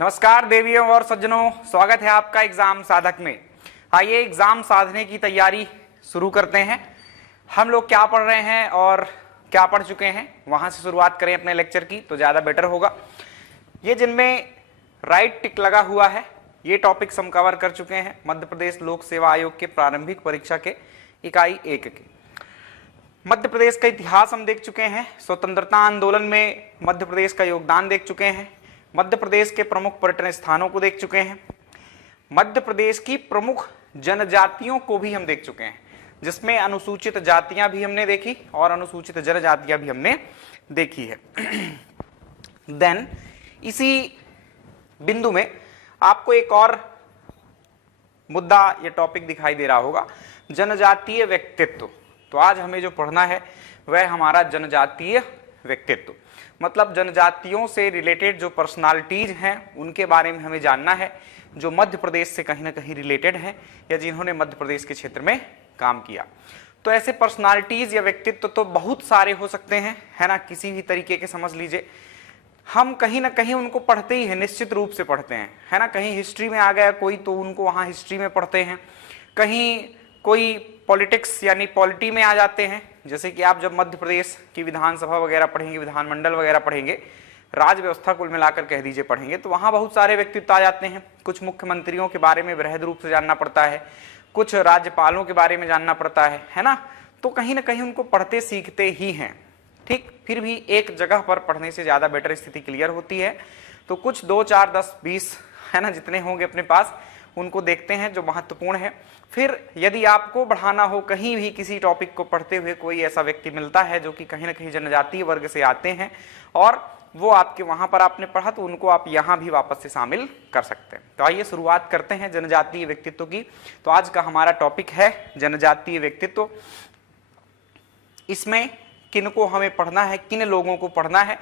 नमस्कार देवियों और सज्जनों, स्वागत है आपका एग्जाम साधक में। आइए एग्जाम साधने की तैयारी शुरू करते हैं। हम लोग क्या पढ़ रहे हैं और क्या पढ़ चुके हैं वहां से शुरुआत करें अपने लेक्चर की तो ज्यादा बेटर होगा। ये जिनमें राइट टिक लगा हुआ है ये टॉपिक्स हम कवर कर चुके हैं मध्य प्रदेश लोक सेवा आयोग के प्रारंभिक परीक्षा के इकाई 1 के। मध्य प्रदेश का इतिहास हम देख चुके हैं, स्वतंत्रता आंदोलन में मध्य प्रदेश का योगदान देख चुके हैं, मध्य प्रदेश के प्रमुख पर्यटन स्थानों को देख चुके हैं, मध्य प्रदेश की प्रमुख जनजातियों को भी हम देख चुके हैं, जिसमें अनुसूचित जातियां भी हमने देखी और अनुसूचित जनजातियां भी हमने देखी है। देन इसी बिंदु में आपको एक और मुद्दा या टॉपिक दिखाई दे रहा होगा, जनजातीय व्यक्तित्व। तो आज हमें जो पढ़ना है वह हमारा जनजातीय व्यक्तित्व, मतलब जनजातियों से रिलेटेड जो पर्सनालिटीज हैं उनके बारे में हमें जानना है, जो मध्य प्रदेश से कहीं ना कहीं रिलेटेड हैं या जिन्होंने मध्य प्रदेश के क्षेत्र में काम किया। तो ऐसे पर्सनालिटीज या व्यक्तित्व तो बहुत सारे हो सकते हैं, है ना, किसी भी तरीके के समझ लीजिए। हम कहीं ना कहीं उनको पढ़ते ही हैं, निश्चित रूप से पढ़ते हैं, है ना। कहीं हिस्ट्री में आ गया कोई तो उनको वहाँ हिस्ट्री में पढ़ते हैं, कहीं कोई पॉलिटिक्स यानी पॉलिटी में आ जाते हैं। जैसे कि आप जब मध्य प्रदेश की विधानसभा वगैरह पढ़ेंगे, विधानमंडल वगैरह पढ़ेंगे, राज व्यवस्था कुल मिलाकर कह दीजिए पढ़ेंगे, तो वहाँ बहुत सारे व्यक्तित्व आ जाते हैं। कुछ मुख्यमंत्रियों के बारे में बृहद रूप से जानना पड़ता है, कुछ राज्यपालों के बारे में जानना पड़ता है ना। तो कहीं ना कहीं उनको पढ़ते सीखते ही हैं, ठीक। फिर भी एक जगह पर पढ़ने से ज़्यादा बेटर स्थिति क्लियर होती है। तो कुछ 2, 4, 10, 20 है ना, जितने होंगे अपने पास उनको देखते हैं जो महत्वपूर्ण है। फिर यदि आपको बढ़ाना हो, कहीं भी किसी टॉपिक को पढ़ते हुए कोई ऐसा व्यक्ति मिलता है जो कि कहीं ना कहीं जनजातीय वर्ग से आते हैं और वो आपके वहां पर आपने पढ़ा, तो उनको आप यहाँ भी वापस से शामिल कर सकते हैं। तो आइए शुरुआत करते हैं जनजातीय व्यक्तित्व की। तो आज का हमारा टॉपिक है जनजातीय व्यक्तित्व। इसमें किनको हमें पढ़ना है, किन लोगों को पढ़ना है,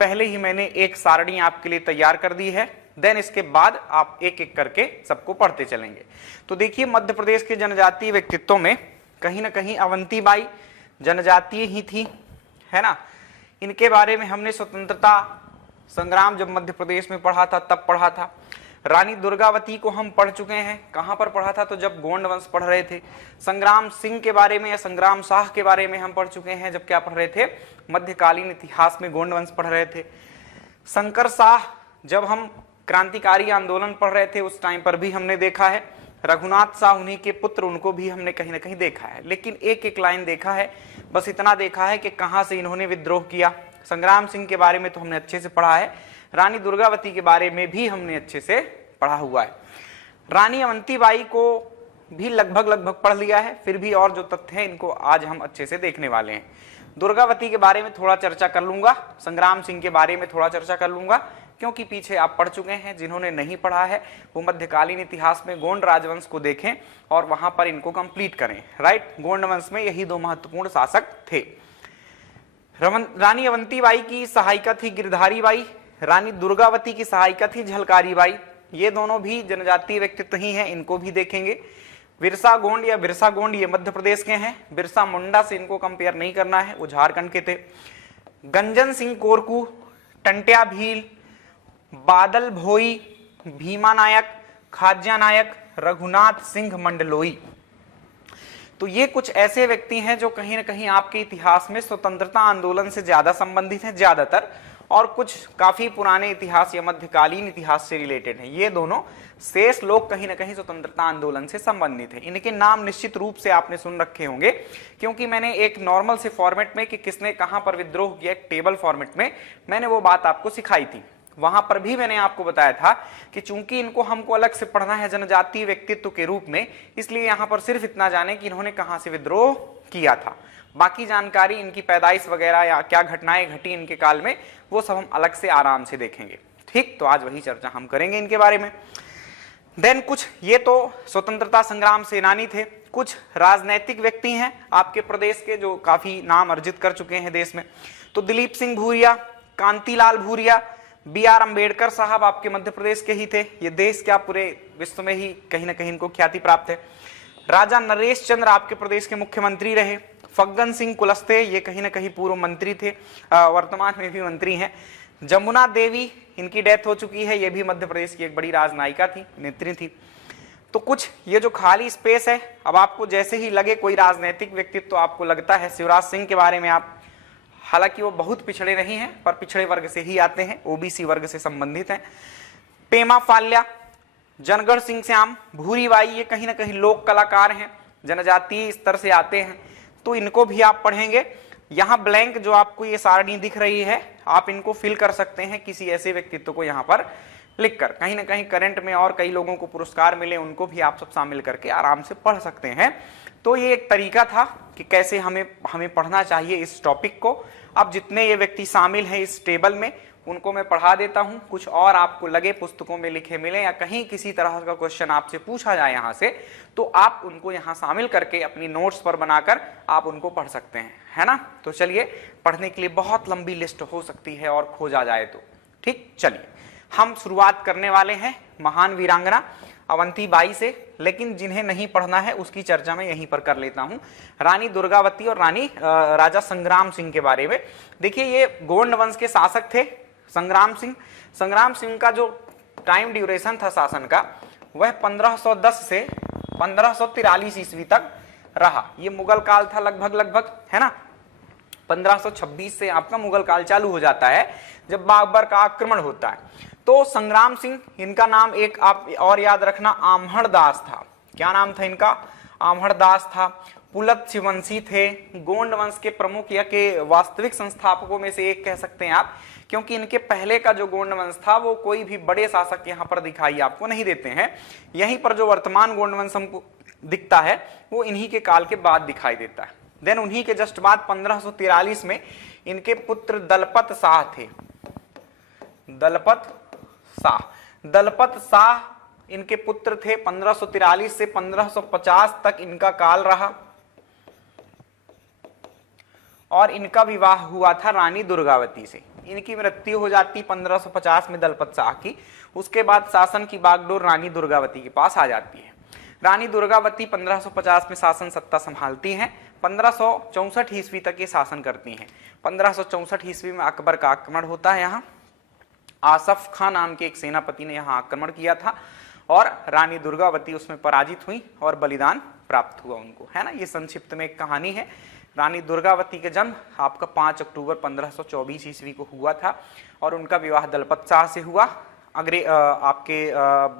पहले ही मैंने एक सारणी आपके लिए तैयार कर दी है। देन इसके बाद आप एक एक करके सबको पढ़ते चलेंगे। तो देखिए, मध्य प्रदेश के जनजातीय व्यक्तित्वों में कहीं ना कहीं अवंतीबाई जनजातीय ही थी, है ना। इनके बारे में हमने स्वतंत्रता संग्राम जब मध्य प्रदेश में पढ़ा था तब पढ़ा था। रानी दुर्गावती को हम पढ़ चुके हैं, कहां पर पढ़ा था, तो जब गोंड वंश पढ़ रहे थे। संग्राम सिंह के बारे में या संग्राम शाह के बारे में हम पढ़ चुके हैं जब क्या पढ़ रहे थे, मध्यकालीन इतिहास में गोंड वंश पढ़ रहे थे। शंकर शाह जब हम क्रांतिकारी आंदोलन पढ़ रहे थे उस टाइम पर भी हमने देखा है। रघुनाथ शाह उन्हीं के पुत्र, उनको भी हमने कहीं ना कहीं देखा है, लेकिन एक एक लाइन देखा है, बस इतना देखा है कि कहां से इन्होंने विद्रोह किया। संग्राम सिंह के बारे में तो हमने अच्छे से पढ़ा है, रानी दुर्गावती के बारे में भी हमने अच्छे से पढ़ा हुआ है। रानी अवंतीबाई को भी लगभग पढ़ लिया है, फिर भी और जो तथ्य हैं इनको आज हम अच्छे से देखने वाले हैं। दुर्गावती के बारे में थोड़ा चर्चा कर लूंगा, संग्राम सिंह के बारे में थोड़ा चर्चा कर लूंगा, क्योंकि पीछे आप पढ़ चुके हैं। जिन्होंने नहीं पढ़ा है वो मध्यकालीन इतिहास में गोंड राजवंश को देखें और वहां पर इनको कंप्लीट करें, राइट। गोंड वंश में यही 2 महत्वपूर्ण शासक थे। रानी अवंतीबाई की सहायिका थी गिरधारी बाई, रानी दुर्गावती की सहायिका थी झलकारी बाई। ये दोनों भी जनजातीय व्यक्तित्व ही हैं, इनको भी देखेंगे। बिरसा गोंड या बिरसा गोंड ये मध्य प्रदेश के हैं, बिरसा मुंडा से इनको कंपेयर नहीं करना है, वो झारखंड के थे। गंजन सिंह कोरकू, टंट्या भील, बादल भोई, भीमा नायक, खाज्या नायक, रघुनाथ सिंह मंडलोई। तो ये कुछ ऐसे व्यक्ति हैं जो कहीं ना कहीं आपके इतिहास में स्वतंत्रता आंदोलन से ज्यादा संबंधित हैं ज्यादातर, और कुछ काफी पुराने इतिहास या मध्यकालीन इतिहास से रिलेटेड हैं। ये दोनों शेष लोग कहीं ना कहीं स्वतंत्रता आंदोलन से संबंधित हैं। इनके नाम निश्चित रूप से आपने सुन रखे होंगे, क्योंकि मैंने एक नॉर्मल से फॉर्मेट में कि किसने कहां पर विद्रोह किया, एक टेबल फॉर्मेट में मैंने वो बात आपको सिखाई थी। वहां पर भी मैंने आपको बताया था कि चूंकि इनको हमको अलग से पढ़ना है जनजातीय व्यक्तित्व के रूप में, इसलिए यहां पर सिर्फ इतना जाने कि इन्होंने कहां से विद्रोह किया था। बाकी जानकारी, इनकी पैदाइश वगैरह या क्या घटनाएं घटी इनके काल में, वो सब हम अलग से आराम से देखेंगे, ठीक। तो आज वही चर्चा हम करेंगे इनके बारे में। देन कुछ ये तो स्वतंत्रता संग्राम सेनानी थे। कुछ राजनैतिक व्यक्ति हैं आपके प्रदेश के जो काफी नाम अर्जित कर चुके हैं देश में। तो दिलीप सिंह भूरिया, कांतिलाल भूरिया, BR अम्बेडकर साहब आपके मध्य प्रदेश के ही थे। ये देश क्या पूरे विश्व में ही कहीं ना कहीं इनको ख्याति प्राप्त है। राजा नरेश चंद्र आपके प्रदेश के मुख्यमंत्री रहे। फग्गन सिंह कुलस्ते ये कहीं ना कहीं पूर्व मंत्री थे, वर्तमान में भी मंत्री हैं। जमुना देवी, इनकी डेथ हो चुकी है, ये भी मध्य प्रदेश की एक बड़ी राजनायिका थी, नेत्री थी। तो कुछ ये जो खाली स्पेस है, अब आपको जैसे ही लगे कोई राजनीतिक व्यक्तित्व तो आपको लगता है शिवराज सिंह के बारे में आप, हालांकि वो बहुत पिछड़े नहीं हैं पर पिछड़े वर्ग से ही आते हैं, ओबीसी वर्ग से संबंधित हैं। पेमा फाल्या, जनगढ़ सिंह श्याम, भूरीबाई, ये कहीं ना कहीं लोक कलाकार हैं, जनजातीय स्तर से आते हैं, तो इनको भी आप पढ़ेंगे। यहाँ ब्लैंक जो आपको ये सारणी दिख रही है, आप इनको फिल कर सकते हैं किसी ऐसे व्यक्तित्व को यहाँ पर लिखकर। कहीं ना कहीं करंट में और कई लोगों को पुरस्कार मिले, उनको भी आप सब शामिल करके आराम से पढ़ सकते हैं। तो ये एक तरीका था कि कैसे हमें पढ़ना चाहिए इस टॉपिक को। अब जितने ये व्यक्ति शामिल हैं इस टेबल में, उनको मैं पढ़ा देता हूं। कुछ और आपको लगे पुस्तकों में लिखे मिले या कहीं किसी तरह का क्वेश्चन आपसे पूछा जाए यहाँ से, तो आप उनको यहाँ शामिल करके अपनी नोट्स पर बनाकर आप उनको पढ़ सकते हैं, है ना। तो चलिए, पढ़ने के लिए बहुत लंबी लिस्ट हो सकती है और खोजा जाए तो, ठीक। चलिए हम शुरुआत करने वाले हैं महान वीरांगना अवंती बाई से, लेकिन जिन्हें नहीं पढ़ना है उसकी चर्चा मैं यहीं पर कर लेता हूं। रानी दुर्गावती और राजा संग्राम सिंह के बारे में। देखिए, ये गोंड वंश के शासक थे संग्राम सिंह का जो टाइम ड्यूरेशन था शासन का, वह 1510 से 1543 ईस्वी तक रहा। ये मुगल काल था लगभग, है ना। 1526 से आपका मुगल काल चालू हो जाता है, जब बाबर का आक्रमण होता है। तो संग्राम सिंह, इनका नाम एक आप और याद रखना, आम्हड़ दास था। क्या नाम था इनका? आम्हड़ दास था। पुलत्स्यवंशी थे, गोंड वंश के प्रमुख या के वास्तविक संस्थापकों में से एक कह सकते हैं आप, क्योंकि इनके पहले का जो गोंड वंश था वो कोई भी बड़े शासक यहाँ पर दिखाई आपको नहीं देते हैं। यहीं पर जो वर्तमान गोंड वंश हमको दिखता है वो इन्हीं के काल के बाद दिखाई देता है। देन उन्हीं के जस्ट बाद 1543 में इनके पुत्र दलपत शाह थे। दलपत शाह इनके पुत्र थे। 1543 से 1550 तक इनका काल रहा और इनका विवाह हुआ था रानी दुर्गावती से। इनकी मृत्यु हो जाती 1550 में दलपत शाह की। उसके बाद शासन की बागडोर रानी दुर्गावती के पास आ जाती है। रानी दुर्गावती 1550 में शासन सत्ता संभालती हैं। 1564 ईस्वी तक ये शासन करती हैं। 1564 ईस्वी में अकबर का आक्रमण होता है। यहाँ आसफ खां नाम के एक सेनापति ने यहाँ आक्रमण किया था और रानी दुर्गावती उसमें पराजित हुई और बलिदान प्राप्त हुआ उनको, है ना। ये संक्षिप्त में एक कहानी है। रानी दुर्गावती का जन्म आपका 5 अक्टूबर 1524 ईस्वी को हुआ था और उनका विवाह दलपत शाह से हुआ। आपके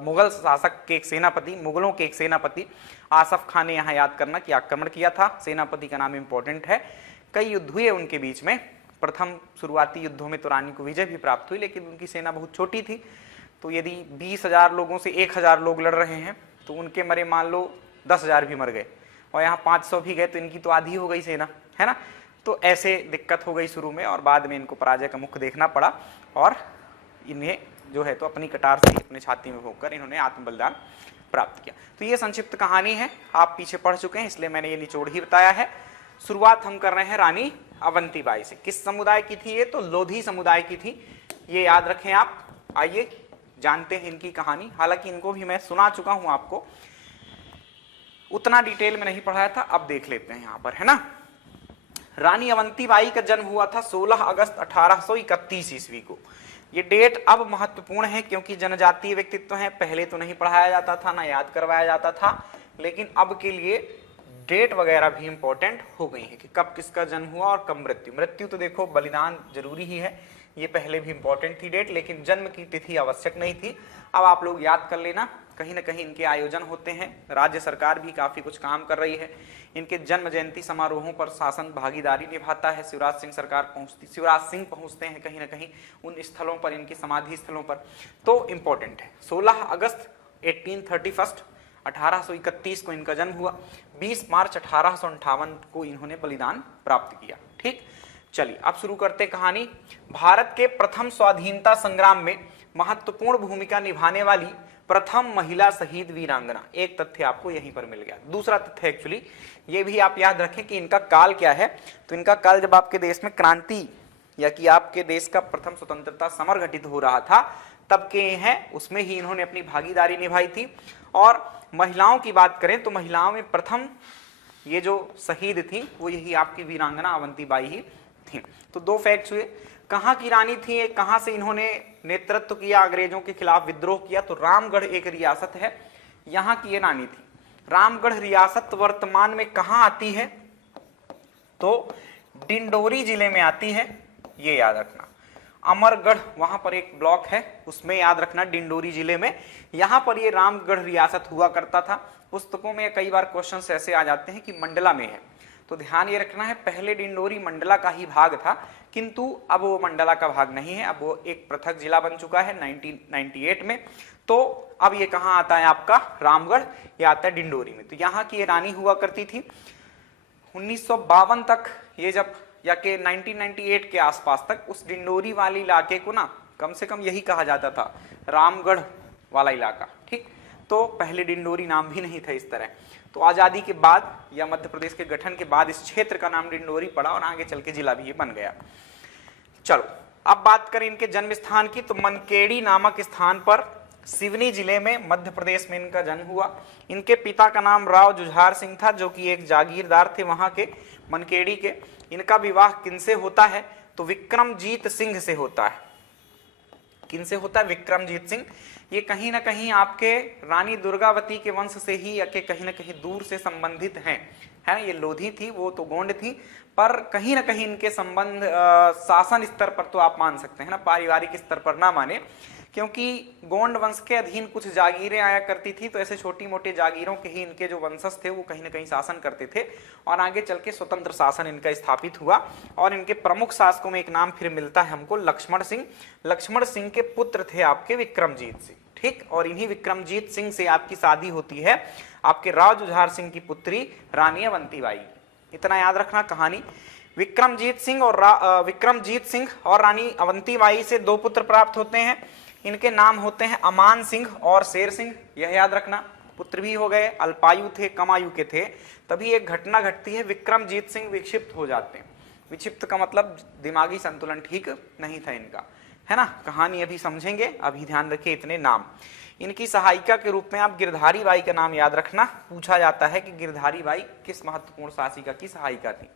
मुगल शासक के एक सेनापति, मुगलों के एक सेनापति आसफ खान ने यहाँ याद करना कि आक्रमण किया था। सेनापति का नाम इंपॉर्टेंट है। कई युद्ध हुए उनके बीच में। प्रथम शुरुआती युद्धों में तो रानी को विजय भी प्राप्त हुई, लेकिन उनकी सेना बहुत छोटी थी। तो यदि 20,000 लोगों से 1,000 लोग लड़ रहे हैं तो उनके मरे मान लो 10,000 भी मर गए और यहाँ 500 भी गए, तो इनकी तो आधी हो गई सेना, है ना। तो ऐसे दिक्कत हो गई शुरू में और बाद में इनको पराजय का मुख देखना पड़ा और इन्हें जो है तो अपनी कटार से अपने छाती में भोंककर इन्होंने आत्म बलिदान प्राप्त किया। तो ये संक्षिप्त कहानी है, आप पीछे पढ़ चुके हैं इसलिए मैंने ये निचोड़ ही बताया है। शुरुआत हम कर रहे हैं रानी अवंतीबाई से। किस समुदाय की थी ये? तो लोधी समुदाय की थी, ये याद रखें आप। आइए जानते हैं इनकी कहानी। हालांकि इनको भी मैं सुना चुका हूं, आपको उतना डिटेल में नहीं पढ़ाया था, अब देख लेते हैं यहाँ पर, है ना। रानी अवंतीबाई का जन्म हुआ था 16 अगस्त 1831 ईस्वी को। ये डेट अब महत्वपूर्ण है क्योंकि जनजातीय व्यक्तित्व हैं। पहले तो नहीं पढ़ाया जाता था, ना याद करवाया जाता था, लेकिन अब के लिए डेट वगैरह भी इंपॉर्टेंट हो गई है कि कब किसका जन्म हुआ और कब मृत्यु तो देखो बलिदान जरूरी ही है, ये पहले भी इंपॉर्टेंट थी डेट, लेकिन जन्म की तिथि आवश्यक नहीं थी। अब आप लोग याद कर लेना, कहीं ना कहीं इनके आयोजन होते हैं। राज्य सरकार भी काफी कुछ काम कर रही है। इनके जन्म जयंती समारोहों पर शासन भागीदारी निभाता है। शिवराज सिंह पहुंचते हैं कहीं ना कहीं उन स्थलों पर, इनके समाधि स्थलों पर, तो इंपॉर्टेंट है। 16 अगस्त 1831 को इनका जन्म हुआ। 20 मार्च 1858 को इन्होंने बलिदान प्राप्त किया। ठीक, चलिए अब शुरू करते कहानी। भारत के प्रथम स्वाधीनता संग्राम में महत्वपूर्ण भूमिका निभाने वाली प्रथम महिला शहीद वीरांगना, एक तथ्य आपको यहीं पर मिल गया। दूसरा तथ्य एक्चुअली ये भी आप याद रखें कि इनका काल क्या है। तो इनका काल जब आपके देश में क्रांति या कि आपके देश का प्रथम स्वतंत्रता समर घटित हो रहा था तब के हैं, उसमें ही इन्होंने अपनी भागीदारी निभाई थी। और महिलाओं की बात करें तो महिलाओं में प्रथम ये जो शहीद थी वो यही आपकी वीरांगना अवंतीबाई ही थी। तो दो फैक्ट्स हुए। कहाँ की रानी थी, कहाँ से इन्होंने नेतृत्व किया, अंग्रेजों के खिलाफ विद्रोह किया, तो रामगढ़ एक रियासत है, यहाँ की ये रानी थी। रामगढ़ रियासत वर्तमान में कहाँ आती है, तो डिंडोरी जिले में आती है, ये याद रखना। अमरगढ़ वहां पर एक ब्लॉक है, उसमें याद रखना डिंडोरी जिले में, यहां पर ये रामगढ़ रियासत हुआ करता था। पुस्तकों में कई बार क्वेश्चंस ऐसे आ जाते हैं कि मंडला में है, तो ध्यान ये रखना है पहले डिंडोरी मंडला का ही भाग था, किंतु अब वो मंडला का भाग नहीं है, अब वो एक पृथक जिला बन चुका है 1998 में। तो अब ये कहाँ आता है आपका, रामगढ़, ये आता है डिंडोरी में। तो यहाँ की ये रानी हुआ करती थी। 1952 तक ये जब, या के 1998 के आसपास तक उस डिंडोरी वाले इलाके को ना कम से कम यही कहा जाता था, रामगढ़ वाला इलाका, ठीक। तो पहले डिंडोरी नाम भी नहीं था इस तरह। तो आजादी के बाद या मध्य प्रदेश के गठन के बाद इस क्षेत्र का नाम डिंडोरी पड़ा और आगे चल के जिला भी ये बन गया। चलो अब बात करें इनके जन्म स्थान की, तो मनकेड़ी नामक स्थान पर सिवनी जिले में मध्य प्रदेश में इनका जन्म हुआ। इनके पिता का नाम राव जुझार सिंह था, जो कि एक जागीरदार थे वहां के मनकेड़ी के। इनका विवाह किनसे होता है, तो विक्रमजीत सिंह से होता है। किनसे होता है, विक्रमजीत सिंह। ये कहीं ना कहीं आपके रानी दुर्गावती के वंश से ही या के कहीं ना कहीं दूर से संबंधित हैं, है। ये लोधी थी, वो तो गोंड थी, पर कहीं ना कहीं इनके संबंध शासन स्तर पर तो आप मान सकते हैं ना, पारिवारिक स्तर पर ना माने, क्योंकि गोंड वंश के अधीन कुछ जागीरें आया करती थी, तो ऐसे छोटी मोटी जागीरों के ही इनके जो वंशज थे वो कहीं ना कहीं शासन करते थे, और आगे चल के स्वतंत्र शासन इनका स्थापित हुआ। और इनके प्रमुख शासकों में एक नाम फिर मिलता है हमको, लक्ष्मण सिंह। लक्ष्मण सिंह के पुत्र थे आपके विक्रमजीत सिंह, ठीक। और इन्हीं विक्रमजीत सिंह से आपकी शादी होती है आपके राव जुझार सिंह की पुत्री रानी अवंतीबाई। इतना याद रखना कहानी। विक्रमजीत सिंह और रानी अवंतीबाई से 2 पुत्र प्राप्त होते हैं। इनके नाम होते हैं अमान सिंह और शेर सिंह, यह याद रखना। पुत्र भी हो गए, अल्पायु थे, कम आयु के थे। तभी एक घटना घटती है, विक्रमजीत सिंह विक्षिप्त हो जाते हैं। विक्षिप्त का मतलब दिमागी संतुलन ठीक नहीं था इनका, है ना। कहानी अभी समझेंगे, अभी ध्यान रखिए इतने नाम। इनकी सहायिका के रूप में आप गिरधारी बाई का नाम याद रखना। पूछा जाता है कि गिरधारी बाई किस महत्वपूर्ण शासिका की सहायिका थी।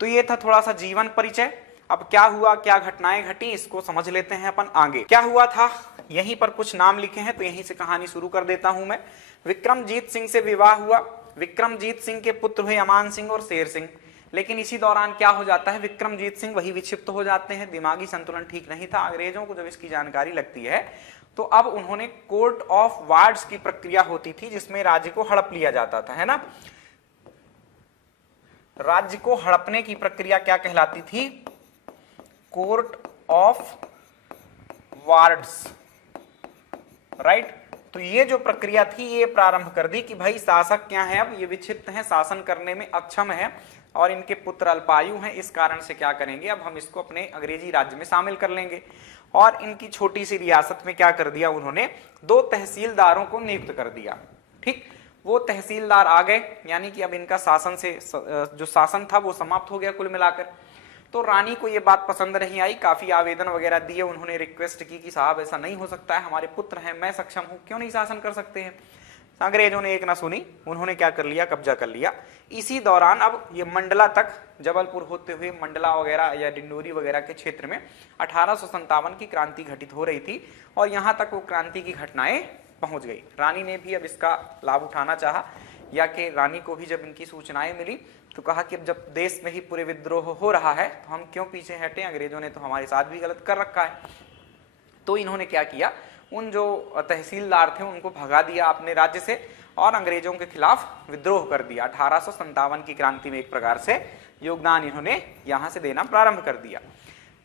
तो ये था थोड़ा सा जीवन परिचय। अब क्या हुआ, क्या घटनाएं घटी, इसको समझ लेते हैं अपन आगे। क्या हुआ था, यहीं पर कुछ नाम लिखे हैं, तो यहीं से कहानी शुरू कर देता हूं मैं। विक्रमजीत सिंह से विवाह हुआ। विक्रमजीत सिंह के पुत्र हुए अमान सिंह और शेर सिंह। लेकिन इसी दौरान क्या हो जाता है, विक्रमजीत सिंह वही विक्षिप्त हो जाते हैं, दिमागी संतुलन ठीक नहीं था। अंग्रेजों को जब इसकी जानकारी लगती है तो अब उन्होंने कोर्ट ऑफ वार्ड्स की प्रक्रिया होती थी, जिसमें राज्य को हड़प लिया जाता था, है ना। राज्य को हड़पने की प्रक्रिया क्या कहलाती थी, कोर्ट ऑफ वार्ड्स, राइट। तो ये जो प्रक्रिया थी ये प्रारंभ कर दी कि भाई शासक क्या है, अब ये विक्षिप्त हैं, शासन करने में अक्षम है और इनके पुत्र अल्पायु हैं, इस कारण से क्या करेंगे, अब हम इसको अपने अंग्रेजी राज्य में शामिल कर लेंगे। और इनकी छोटी सी रियासत में क्या कर दिया उन्होंने, 2 तहसीलदारों को नियुक्त कर दिया, ठीक। वो तहसीलदार आ गए, यानी कि अब इनका शासन से जो शासन था वो समाप्त हो गया कुल मिलाकर। तो रानी को ये बात पसंद नहीं आई, काफी आवेदन वगैरह दिए, उन्होंने रिक्वेस्ट की कि साहब ऐसा नहीं हो सकता है, हमारे पुत्र हैं, मैं सक्षम हूं, क्यों नहीं शासन कर सकते हैं। अंग्रेजों ने एक ना सुनी, उन्होंने क्या कर लिया, कब्जा कर लिया। इसी दौरान अब ये मंडला तक, जबलपुर होते हुए मंडला वगैरह या डिंडोरी वगैरह के क्षेत्र में 1857 की क्रांति घटित हो रही थी और यहाँ तक वो क्रांति की घटनाएं पहुंच गई। रानी ने भी अब इसका लाभ उठाना चाहा, या कि रानी को भी जब इनकी सूचनाएं मिली तो कहा कि जब देश में ही पूरे विद्रोह हो रहा है तो हम क्यों पीछे हटें, अंग्रेजों ने तो हमारे साथ भी गलत कर रखा है। तो इन्होंने क्या किया, उन जो तहसीलदार थे उनको भगा दिया अपने राज्य से और अंग्रेजों के खिलाफ विद्रोह कर दिया। 1857 की क्रांति में एक प्रकार से योगदान इन्होंने यहाँ से देना प्रारंभ कर दिया।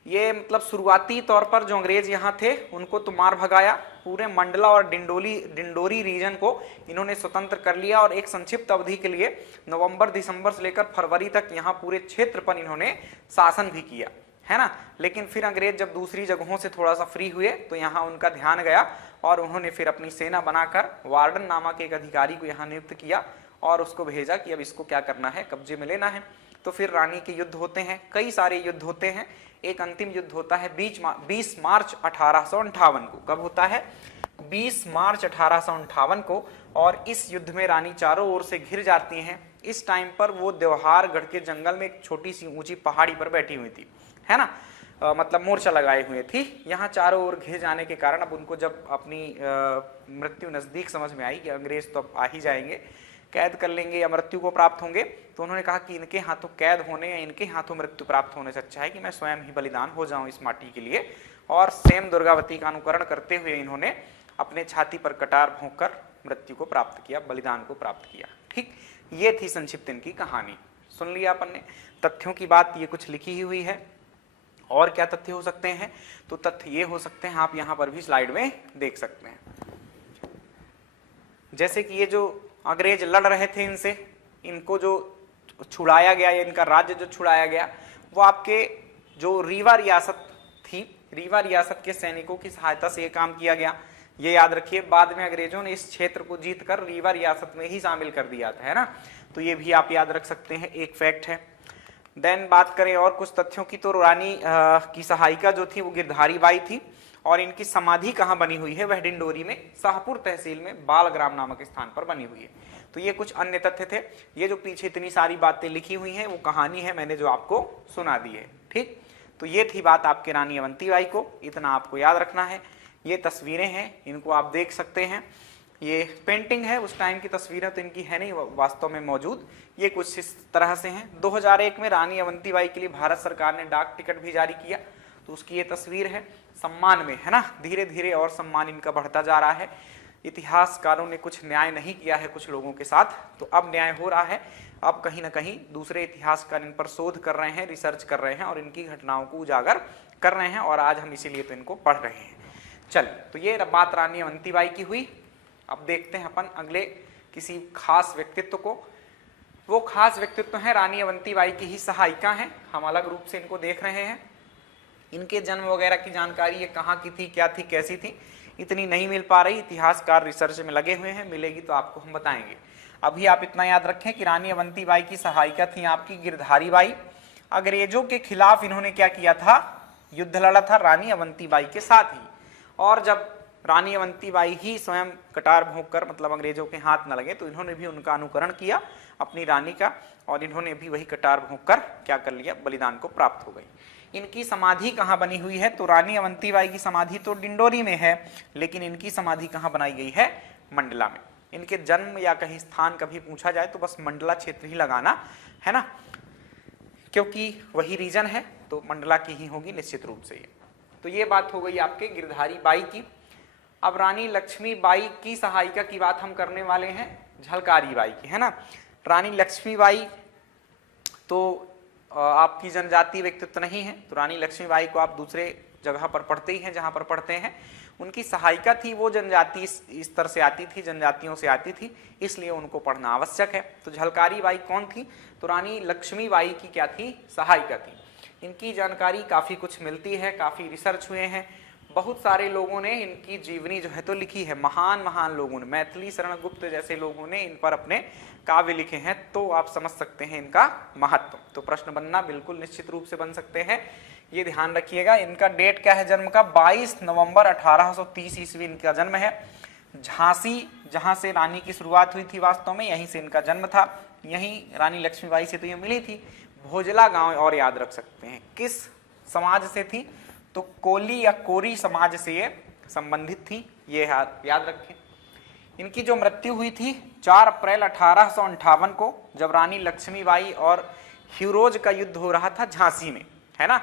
ये मतलब शुरुआती तौर पर जो अंग्रेज यहाँ थे उनको तो मार भगाया, पूरे मंडला और डिंडोरी रीजन को इन्होंने स्वतंत्र कर लिया और एक संक्षिप्त अवधि के लिए नवंबर दिसंबर से लेकर फरवरी तक यहाँ पूरे क्षेत्र पर इन्होंने शासन भी किया, है ना। लेकिन फिर अंग्रेज जब दूसरी जगहों से थोड़ा सा फ्री हुए तो यहाँ उनका ध्यान गया और उन्होंने फिर अपनी सेना बनाकर वार्डन नामक एक अधिकारी को यहाँ नियुक्त किया और उसको भेजा कि अब इसको क्या करना है, कब्जे में लेना है। तो फिर रानी के युद्ध होते हैं, कई सारे युद्ध होते हैं। एक अंतिम युद्ध होता है 20 मार्च 1858 को। कब होता है, 20 मार्च 1858 को। और इस युद्ध में रानी चारों ओर से घिर जाती हैं। इस टाइम पर वो देवहारगढ़ के जंगल में एक छोटी सी ऊंची पहाड़ी पर बैठी हुई थी, है ना। मतलब मोर्चा लगाए हुए थी। यहाँ चारों ओर घिर जाने के कारण अब उनको जब अपनी मृत्यु नजदीक समझ में आई कि अंग्रेज तो अब आ ही जाएंगे, कैद कर लेंगे या मृत्यु को प्राप्त होंगे, तो उन्होंने कहा कि इनके हाथों कैद होने या इनके हाथों मृत्यु प्राप्त होने से अच्छा है कि मैं स्वयं ही बलिदान हो जाऊं इस माटी के लिए। और सेम दुर्गावती का अनुकरण करते हुए इन्होंने अपने छाती पर कटार भोंककर मृत्यु को प्राप्त किया, बलिदान को प्राप्त किया। ठीक, ये थी संक्षिप्त इनकी कहानी। सुन लिया अपन ने। तथ्यों की बात ये कुछ लिखी ही हुई है। और क्या तथ्य हो सकते हैं? तो तथ्य ये हो सकते हैं, आप यहां पर भी स्लाइड में देख सकते हैं। जैसे कि ये जो अंग्रेज लड़ रहे थे इनसे, इनको जो छुड़ाया गया या इनका राज्य जो छुड़ाया गया, वो आपके जो रीवा रियासत थी, रीवा रियासत के सैनिकों की सहायता से ये काम किया गया। ये याद रखिए, बाद में अंग्रेजों ने इस क्षेत्र को जीतकर रीवा रियासत में ही शामिल कर दिया था, है ना। तो ये भी आप याद रख सकते हैं, एक फैक्ट है। देन बात करें और कुछ तथ्यों की, तो रानी की सहायिका जो थी वो गिरधारी बाई थी, और इनकी समाधि कहाँ बनी हुई है? वह डिंडोरी में शाहपुर तहसील में बालग्राम नामक स्थान पर बनी हुई है। तो ये कुछ अन्य तथ्य थे। ये जो पीछे इतनी सारी बातें लिखी हुई हैं वो कहानी है, मैंने जो आपको सुना दी है। ठीक, तो ये थी बात आपके रानी अवंतीबाई को, इतना आपको याद रखना है। ये तस्वीरें हैं, इनको आप देख सकते हैं। ये पेंटिंग है, उस टाइम की तस्वीरें तो इनकी है नहीं वास्तव में मौजूद। ये कुछ इस तरह से हैं। 2001 में रानी अवंतीबाई के लिए भारत सरकार ने डाक टिकट भी जारी किया, तो उसकी ये तस्वीर है, सम्मान में, है ना। धीरे धीरे और सम्मान इनका बढ़ता जा रहा है। इतिहासकारों ने कुछ न्याय नहीं किया है कुछ लोगों के साथ, तो अब न्याय हो रहा है। अब कहीं ना कहीं दूसरे इतिहासकार इन पर शोध कर रहे हैं, रिसर्च कर रहे हैं और इनकी घटनाओं को उजागर कर रहे हैं, और आज हम इसीलिए तो इनको पढ़ रहे हैं। चलिए, तो ये बात रानी अवंतीबाई की हुई। अब देखते हैं अपन अगले किसी खास व्यक्तित्व को। वो खास व्यक्तित्व है रानी अवंतीबाई की ही सहायिका हैं, हम अलग रूप से इनको देख रहे हैं। इनके जन्म वगैरह की जानकारी, ये कहाँ की थी, क्या थी, कैसी थी, इतनी नहीं मिल पा रही। इतिहासकार रिसर्च में लगे हुए हैं, मिलेगी तो आपको हम बताएंगे। अभी आप इतना याद रखें कि रानी अवंतीबाई की सहायिका थी आपकी गिरधारी बाई। अंग्रेजों के खिलाफ इन्होंने क्या किया था? युद्ध लड़ा था रानी अवंतीबाई के साथ ही। और जब रानी अवंतीबाई ही स्वयं कटार भोंककर, मतलब अंग्रेजों के हाथ न लगे, तो इन्होंने भी उनका अनुकरण किया अपनी रानी का, और इन्होंने भी वही कटार भोंककर क्या कर लिया? बलिदान को प्राप्त हो गई। इनकी समाधि कहाँ बनी हुई है? तो रानी अवंतीबाई की समाधि तो डिंडोरी में है, लेकिन इनकी समाधि कहाँ बनाई गई है? मंडला में। इनके जन्म या कहीं स्थान कभी पूछा जाए तो बस मंडला क्षेत्र ही लगाना, है ना, क्योंकि वही रीजन है, तो मंडला की ही होगी निश्चित रूप से ये। तो ये बात हो गई आपके गिरधारी बाई की। अब रानी लक्ष्मीबाई की सहायिका की बात हम करने वाले हैं, झलकारी बाई की, है ना। रानी लक्ष्मीबाई तो आपकी जनजातीय व्यक्तित्व नहीं है, तो रानी लक्ष्मीबाई को आप दूसरे जगह पर पढ़ते ही हैं जहां पर पढ़ते हैं। उनकी सहायिका थी, वो जनजाति स्तर से आती थी, जनजातियों से आती थी, इसलिए उनको पढ़ना आवश्यक है। तो झलकारी बाई कौन थी? तो रानी लक्ष्मीबाई की क्या थी? सहायिका थी। इनकी जानकारी काफ़ी कुछ मिलती है, काफ़ी रिसर्च हुए हैं, बहुत सारे लोगों ने इनकी जीवनी जो है तो लिखी है, महान महान लोगों ने, मैथिली शरण गुप्त जैसे लोगों ने इन पर अपने काव्य लिखे हैं, तो आप समझ सकते हैं इनका महत्व। तो प्रश्न बनना बिल्कुल निश्चित रूप से बन सकते हैं, ये ध्यान रखिएगा। इनका डेट क्या है जन्म का? 22 नवंबर 1830 ईस्वी इनका जन्म है। झांसी, जहां से रानी की शुरुआत हुई थी, वास्तव में यहीं से इनका जन्म था, यहीं रानी लक्ष्मीबाई से तो ये मिली थी। भोजला गांव और याद रख सकते हैं। किस समाज से थी? तो कोली या कोरी समाज से ये संबंधित थी, ये याद रखें। इनकी जो मृत्यु हुई थी 4 अप्रैल 1858 को, जब रानी लक्ष्मीबाई और ह्यूरोज का युद्ध हो रहा था झांसी में, है ना।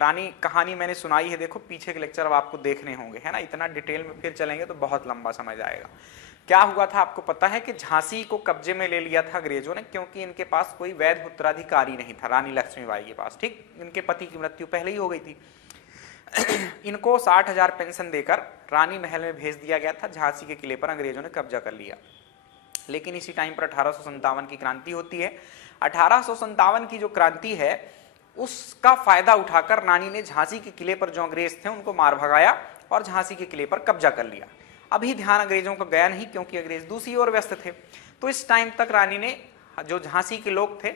रानी कहानी मैंने सुनाई है, देखो पीछे के लेक्चर अब आपको देखने होंगे, है ना। इतना डिटेल में फिर चलेंगे तो बहुत लंबा समय जाएगा। क्या हुआ था आपको पता है कि झांसी को कब्जे में ले लिया था अंग्रेजों ने, क्योंकि इनके पास कोई वैध उत्तराधिकारी नहीं था रानी लक्ष्मीबाई के पास। ठीक, इनके पति की मृत्यु पहले ही हो गई थी। इनको 60,000 पेंशन देकर रानी महल में भेज दिया गया था। झांसी के किले पर अंग्रेजों ने कब्जा कर लिया। लेकिन इसी टाइम पर 1857 की क्रांति होती है। 1857 की जो क्रांति है उसका फायदा उठाकर रानी ने झांसी के किले पर जो अंग्रेज थे उनको मार भगाया और झांसी के किले पर कब्जा कर लिया। अभी ध्यान अंग्रेजों का गया नहीं, क्योंकि अंग्रेज दूसरी ओर व्यस्त थे। तो इस टाइम तक रानी ने, जो झांसी के लोग थे,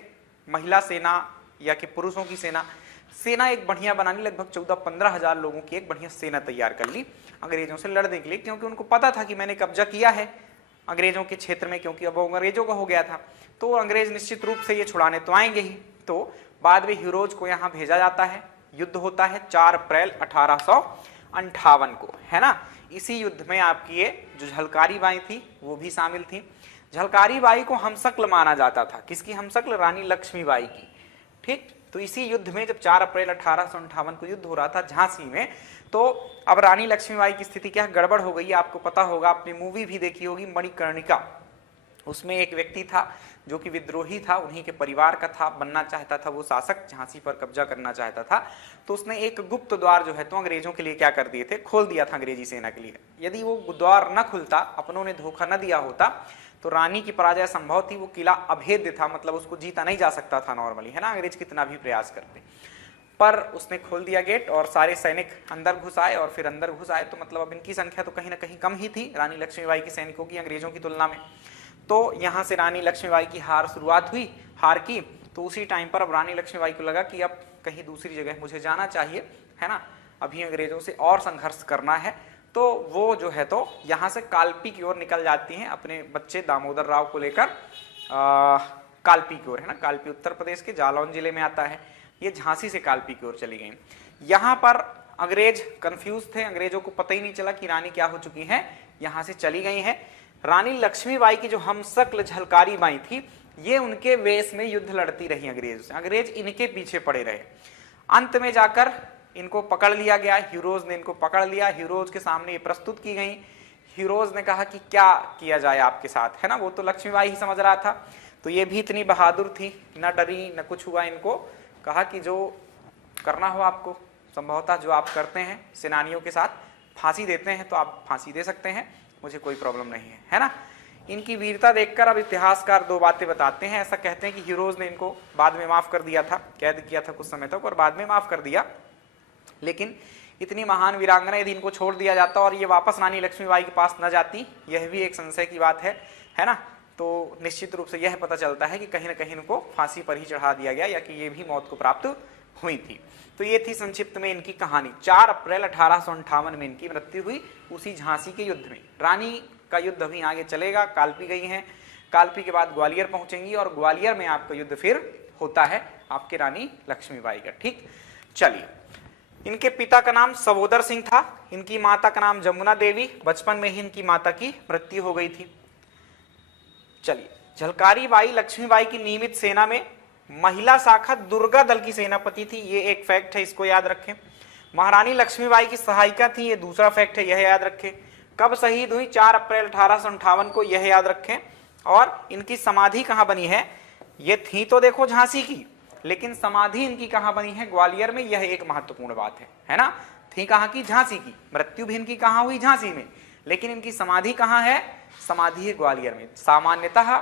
महिला सेना या कि पुरुषों की सेना एक बढ़िया बनानी, लगभग 14-15 हजार लोगों की एक बढ़िया सेना तैयार कर ली अंग्रेजों से लड़ने के लिए, क्योंकि उनको पता था कि मैंने कब्जा किया है अंग्रेजों के क्षेत्र में, क्योंकि अब वो अंग्रेजों का हो गया था, तो अंग्रेज निश्चित रूप से ये छुड़ाने तो आएंगे ही। तो बाद में ह्यूरोज को यहाँ भेजा जाता है, युद्ध होता है 4 अप्रैल 1858 को, है ना। इसी युद्ध में आपकी ये जो झलकारी बाई थी वो भी शामिल थी। झलकारी बाई को हमशक्ल माना जाता था। किसकी हमशक्ल? रानी लक्ष्मीबाई की। ठीक, तो इसी युद्ध में जब 4 अप्रैल 1858 को युद्ध हो रहा था झांसी में, तो अब रानी लक्ष्मीबाई की स्थिति क्या गड़बड़ हो गई। आपको पता होगा, आपने मूवी भी देखी होगी मणिकर्णिका, उसमें एक व्यक्ति था जो कि विद्रोही था, उन्हीं के परिवार का था, बनना चाहता था वो शासक, झांसी पर कब्जा करना चाहता था। तो उसने एक गुप्त द्वार जो है तो अंग्रेजों के लिए क्या कर दिए थे, खोल दिया था अंग्रेजी सेना के लिए। यदि वो द्वार न खुलता, अपनों ने धोखा न दिया होता, तो रानी की पराजय संभव थी। वो किला अभेद्य था, मतलब उसको जीता नहीं जा सकता था नॉर्मली, है ना, अंग्रेज कितना भी प्रयास करते। पर उसने खोल दिया गेट और सारे सैनिक अंदर घुस आए। और फिर अंदर घुस आए तो मतलब अब इनकी संख्या तो कहीं ना कहीं कम ही थी रानी लक्ष्मीबाई की सैनिकों की अंग्रेजों की तुलना में। तो यहाँ से रानी लक्ष्मीबाई की हार शुरुआत हुई, हार की। तो उसी टाइम पर अब रानी लक्ष्मीबाई को लगा कि अब कहीं दूसरी जगह मुझे जाना चाहिए, है ना, अभी अंग्रेजों से और संघर्ष करना है। तो वो जो है तो यहाँ से कालपी की ओर निकल जाती हैं अपने बच्चे दामोदर राव को लेकर कालपी की ओर, है ना। कालपी उत्तर प्रदेश के जालौन जिले में आता है। ये झांसी से कालपी की ओर चली गई। यहाँ पर अंग्रेज कंफ्यूज थे, अंग्रेजों को पता ही नहीं चला कि रानी क्या हो चुकी है, यहाँ से चली गई है। रानी लक्ष्मीबाई की जो हमशक्ल झलकारी बाई थी, ये उनके वेश में युद्ध लड़ती रही अंग्रेज से। अंग्रेज इनके पीछे पड़े रहे। अंत में जाकर इनको पकड़ लिया गया, हीरोज ने इनको पकड़ लिया। हीरोज के सामने ये प्रस्तुत की गई। हीरोज ने कहा कि क्या किया जाए आपके साथ, है ना। वो तो लक्ष्मीबाई ही समझ रहा था। तो ये भी इतनी बहादुर थी, न डरी न कुछ हुआ। इनको कहा कि जो करना हो आपको, संभवतः जो आप करते हैं सेनानियों के साथ, फांसी देते हैं तो आप फांसी दे सकते हैं, मुझे कोई प्रॉब्लम नहीं है ना। इनकी वीरता देखकर अब इतिहासकार दो बातें बताते हैं। ऐसा कहते हैं कि हीरोज ने इनको बाद में माफ कर दिया था, कैद किया था कुछ समय तक और बाद में माफ कर दिया। लेकिन इतनी महान वीरांगना यदि इनको छोड़ दिया जाता और ये वापस रानी लक्ष्मीबाई के पास न जाती, यह भी एक संशय की बात है ना। तो निश्चित रूप से यह पता चलता है कि कहीं ना कहीं इनको फांसी पर ही चढ़ा दिया गया या कि ये भी मौत को प्राप्त हुई थी। तो ये थी संक्षिप्त में इनकी कहानी। 4 अप्रैल 1858 में इनकी मृत्यु हुई उसी झांसी के युद्ध में। रानी का युद्ध अभी आगे चलेगा। कालपी गई हैं, कालपी के बाद ग्वालियर पहुंचेंगी और ग्वालियर में आपका युद्ध फिर होता है आपके रानी लक्ष्मीबाई का। ठीक, चलिए। इनके पिता का नाम सबोदर सिंह था, इनकी माता का नाम जमुना देवी। बचपन में ही इनकी माता की मृत्यु हो गई थी। चलिए, झलकारी बाई लक्ष्मीबाई की नियमित सेना में महिला शाखा दुर्गा दल की सेनापति थी, ये एक फैक्ट है, इसको याद रखें। महारानी लक्ष्मीबाई की सहायिका थी, ये दूसरा फैक्ट है, यह याद रखें। कब शहीद हुई? 4 अप्रैल 1858 को, यह याद रखें। और इनकी समाधि कहां बनी है? ये थी तो देखो झांसी की, लेकिन समाधि इनकी कहां बनी है? ग्वालियर में। यह एक महत्वपूर्ण बात है ना। थी कहां की? झांसी की। मृत्यु भी इनकी कहां हुई? झांसी में। लेकिन इनकी समाधि कहां है? समाधि है ग्वालियर में। सामान्यतः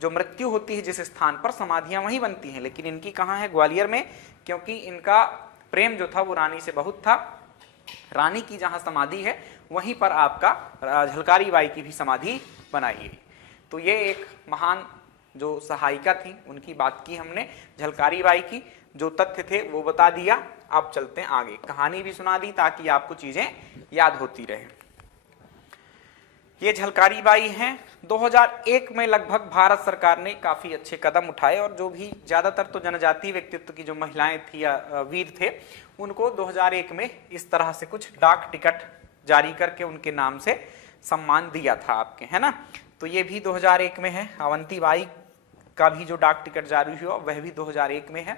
जो मृत्यु होती है जिस स्थान पर, समाधियां वहीं बनती हैं, लेकिन इनकी कहां है? ग्वालियर में, क्योंकि इनका प्रेम जो था वो रानी से बहुत था। रानी की जहां समाधि है वहीं पर आपका झलकारी बाई की भी समाधि बनाई गई। तो ये एक महान जो सहायिका थी उनकी बात की हमने, झलकारी बाई की। जो तथ्य थे वो बता दिया। अब चलते हैं आगे, कहानी भी सुना दी ताकि आपको चीजें याद होती रहे। ये झलकारी बाई हैं। 2001 में लगभग भारत सरकार ने काफी अच्छे कदम उठाए और जो भी ज्यादातर तो जनजातीय व्यक्तित्व की जो महिलाएं थी या वीर थे, उनको 2001 में इस तरह से कुछ डाक टिकट जारी करके उनके नाम से सम्मान दिया था आपके, है ना। तो ये भी 2001 में है। अवंती बाई का भी जो डाक टिकट जारी हुआ वह भी 2001 में है।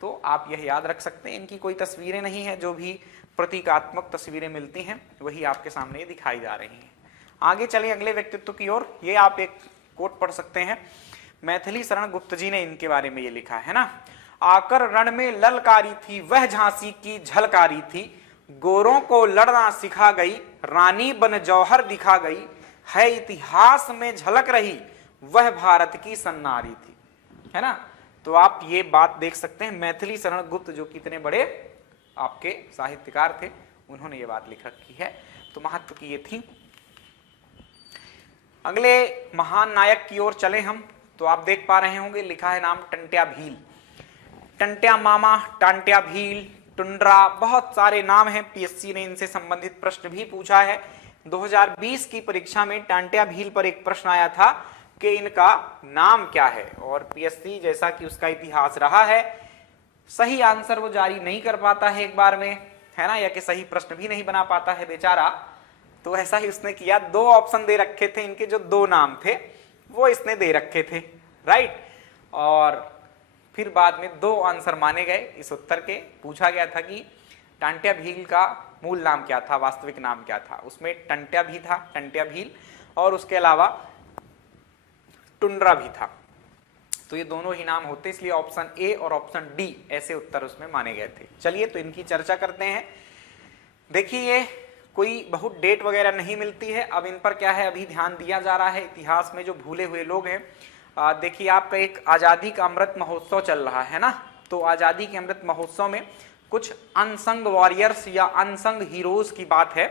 तो आप यह याद रख सकते हैं। इनकी कोई तस्वीरें नहीं है, जो भी प्रतीकात्मक तस्वीरें मिलती हैं वही आपके सामने दिखाई जा रही हैं। आगे चलें अगले व्यक्तित्व की ओर। ये आप एक कोट पढ़ सकते हैं, मैथिली शरण गुप्त जी ने इनके बारे में ये लिखा है ना। आकर रण में ललकारी थी वह झांसी की झलकारी थी, गोरों को लड़ना सिखा गई, रानी बन जौहर दिखा गई, है इतिहास में झलक रही वह भारत की सन्नारी थी, है ना। तो आप ये बात देख सकते हैं, मैथिली शरण गुप्त जो कितने बड़े आपके साहित्यकार थे, उन्होंने ये बात लिख रखी है। तो महत्व की ये थी। अगले महान नायक की ओर चले हम। तो आप देख पा रहे होंगे लिखा है नाम टंट्या भील। टंट्या मामा, टांट्या भील, टुंड्रा, बहुत सारे नाम हैं। पीएससी ने इनसे संबंधित प्रश्न भी पूछा है। 2020 की परीक्षा में टांट्या भील पर एक प्रश्न आया था कि इनका नाम क्या है, और पीएससी जैसा कि उसका इतिहास रहा है, सही आंसर वो जारी नहीं कर पाता है एक बार में, है ना, या कि सही प्रश्न भी नहीं बना पाता है बेचारा। तो ऐसा ही उसने किया, 2 ऑप्शन दे रखे थे, इनके जो 2 नाम थे वो इसने दे रखे थे, राइट। और फिर बाद में 2 आंसर माने गए इस उत्तर के। पूछा गया था कि टांट्या भील का मूल नाम क्या था, वास्तविक नाम क्या था। उसमें टंट्या भी था, टंट्या भील, और उसके अलावा टुंड्रा भी था। तो ये दोनों ही नाम होते, इसलिए ऑप्शन ए और ऑप्शन डी ऐसे उत्तर उसमें माने गए थे। चलिए तो इनकी चर्चा करते हैं। देखिए ये कोई बहुत डेट वगैरह नहीं मिलती है, अब इन पर क्या है अभी ध्यान दिया जा रहा है। इतिहास में जो भूले हुए लोग हैं, देखिए आपका एक आज़ादी का अमृत महोत्सव चल रहा है ना, तो आज़ादी के अमृत महोत्सव में कुछ अनसंग वॉरियर्स या अनसंग हीरोज की बात है।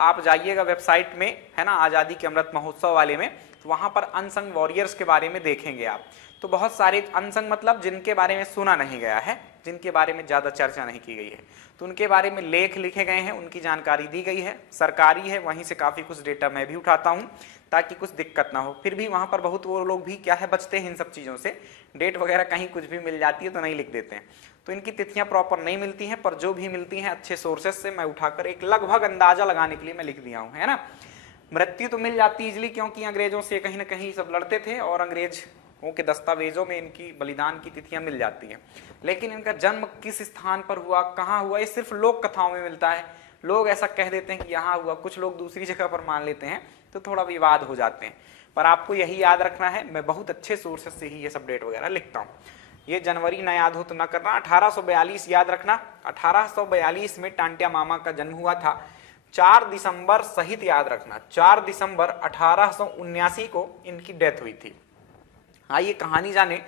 आप जाइएगा वेबसाइट में, है ना, आज़ादी के अमृत महोत्सव वाले में, तो वहाँ पर अनसंग वॉरियर्स के बारे में देखेंगे आप। तो बहुत सारे अनसंग मतलब जिनके बारे में सुना नहीं गया है, जिनके बारे में ज़्यादा चर्चा नहीं की गई है, तो उनके बारे में लेख लिखे गए हैं, उनकी जानकारी दी गई है, सरकारी है, वहीं से काफ़ी कुछ डेटा मैं भी उठाता हूँ ताकि कुछ दिक्कत ना हो। फिर भी वहाँ पर बहुत वो लोग भी क्या है बचते हैं इन सब चीज़ों से, डेट वगैरह कहीं कुछ भी मिल जाती है तो नहीं लिख देते हैं। तो इनकी तिथियाँ प्रॉपर नहीं मिलती हैं, पर जो भी मिलती हैं अच्छे सोर्सेस से मैं उठाकर एक लगभग अंदाजा लगाने के लिए मैं लिख दिया हूँ, है ना। मृत्यु तो मिल जाती इजली, क्योंकि अंग्रेजों से कहीं ना कहीं सब लड़ते थे और अंग्रेजों के दस्तावेजों में इनकी बलिदान की तिथियां मिल जाती हैं। लेकिन इनका जन्म किस स्थान पर हुआ, कहाँ हुआ, ये सिर्फ लोक कथाओं में मिलता है। लोग ऐसा कह देते हैं कि यहाँ हुआ, कुछ लोग दूसरी जगह पर मान लेते हैं, तो थोड़ा विवाद हो जाते हैं। पर आपको यही याद रखना है, मैं बहुत अच्छे सोर्सेस से ही ये सब डेट वगैरह लिखता हूँ। ये जनवरी ना याद हो तो ना करना। 1842 याद रखना, 1842 में टांट्या मामा का जन्म हुआ था। 4 दिसंबर सहित याद रखना, 4 दिसंबर 1879 को इनकी डेथ हुई थी। आइए कहानी जाने।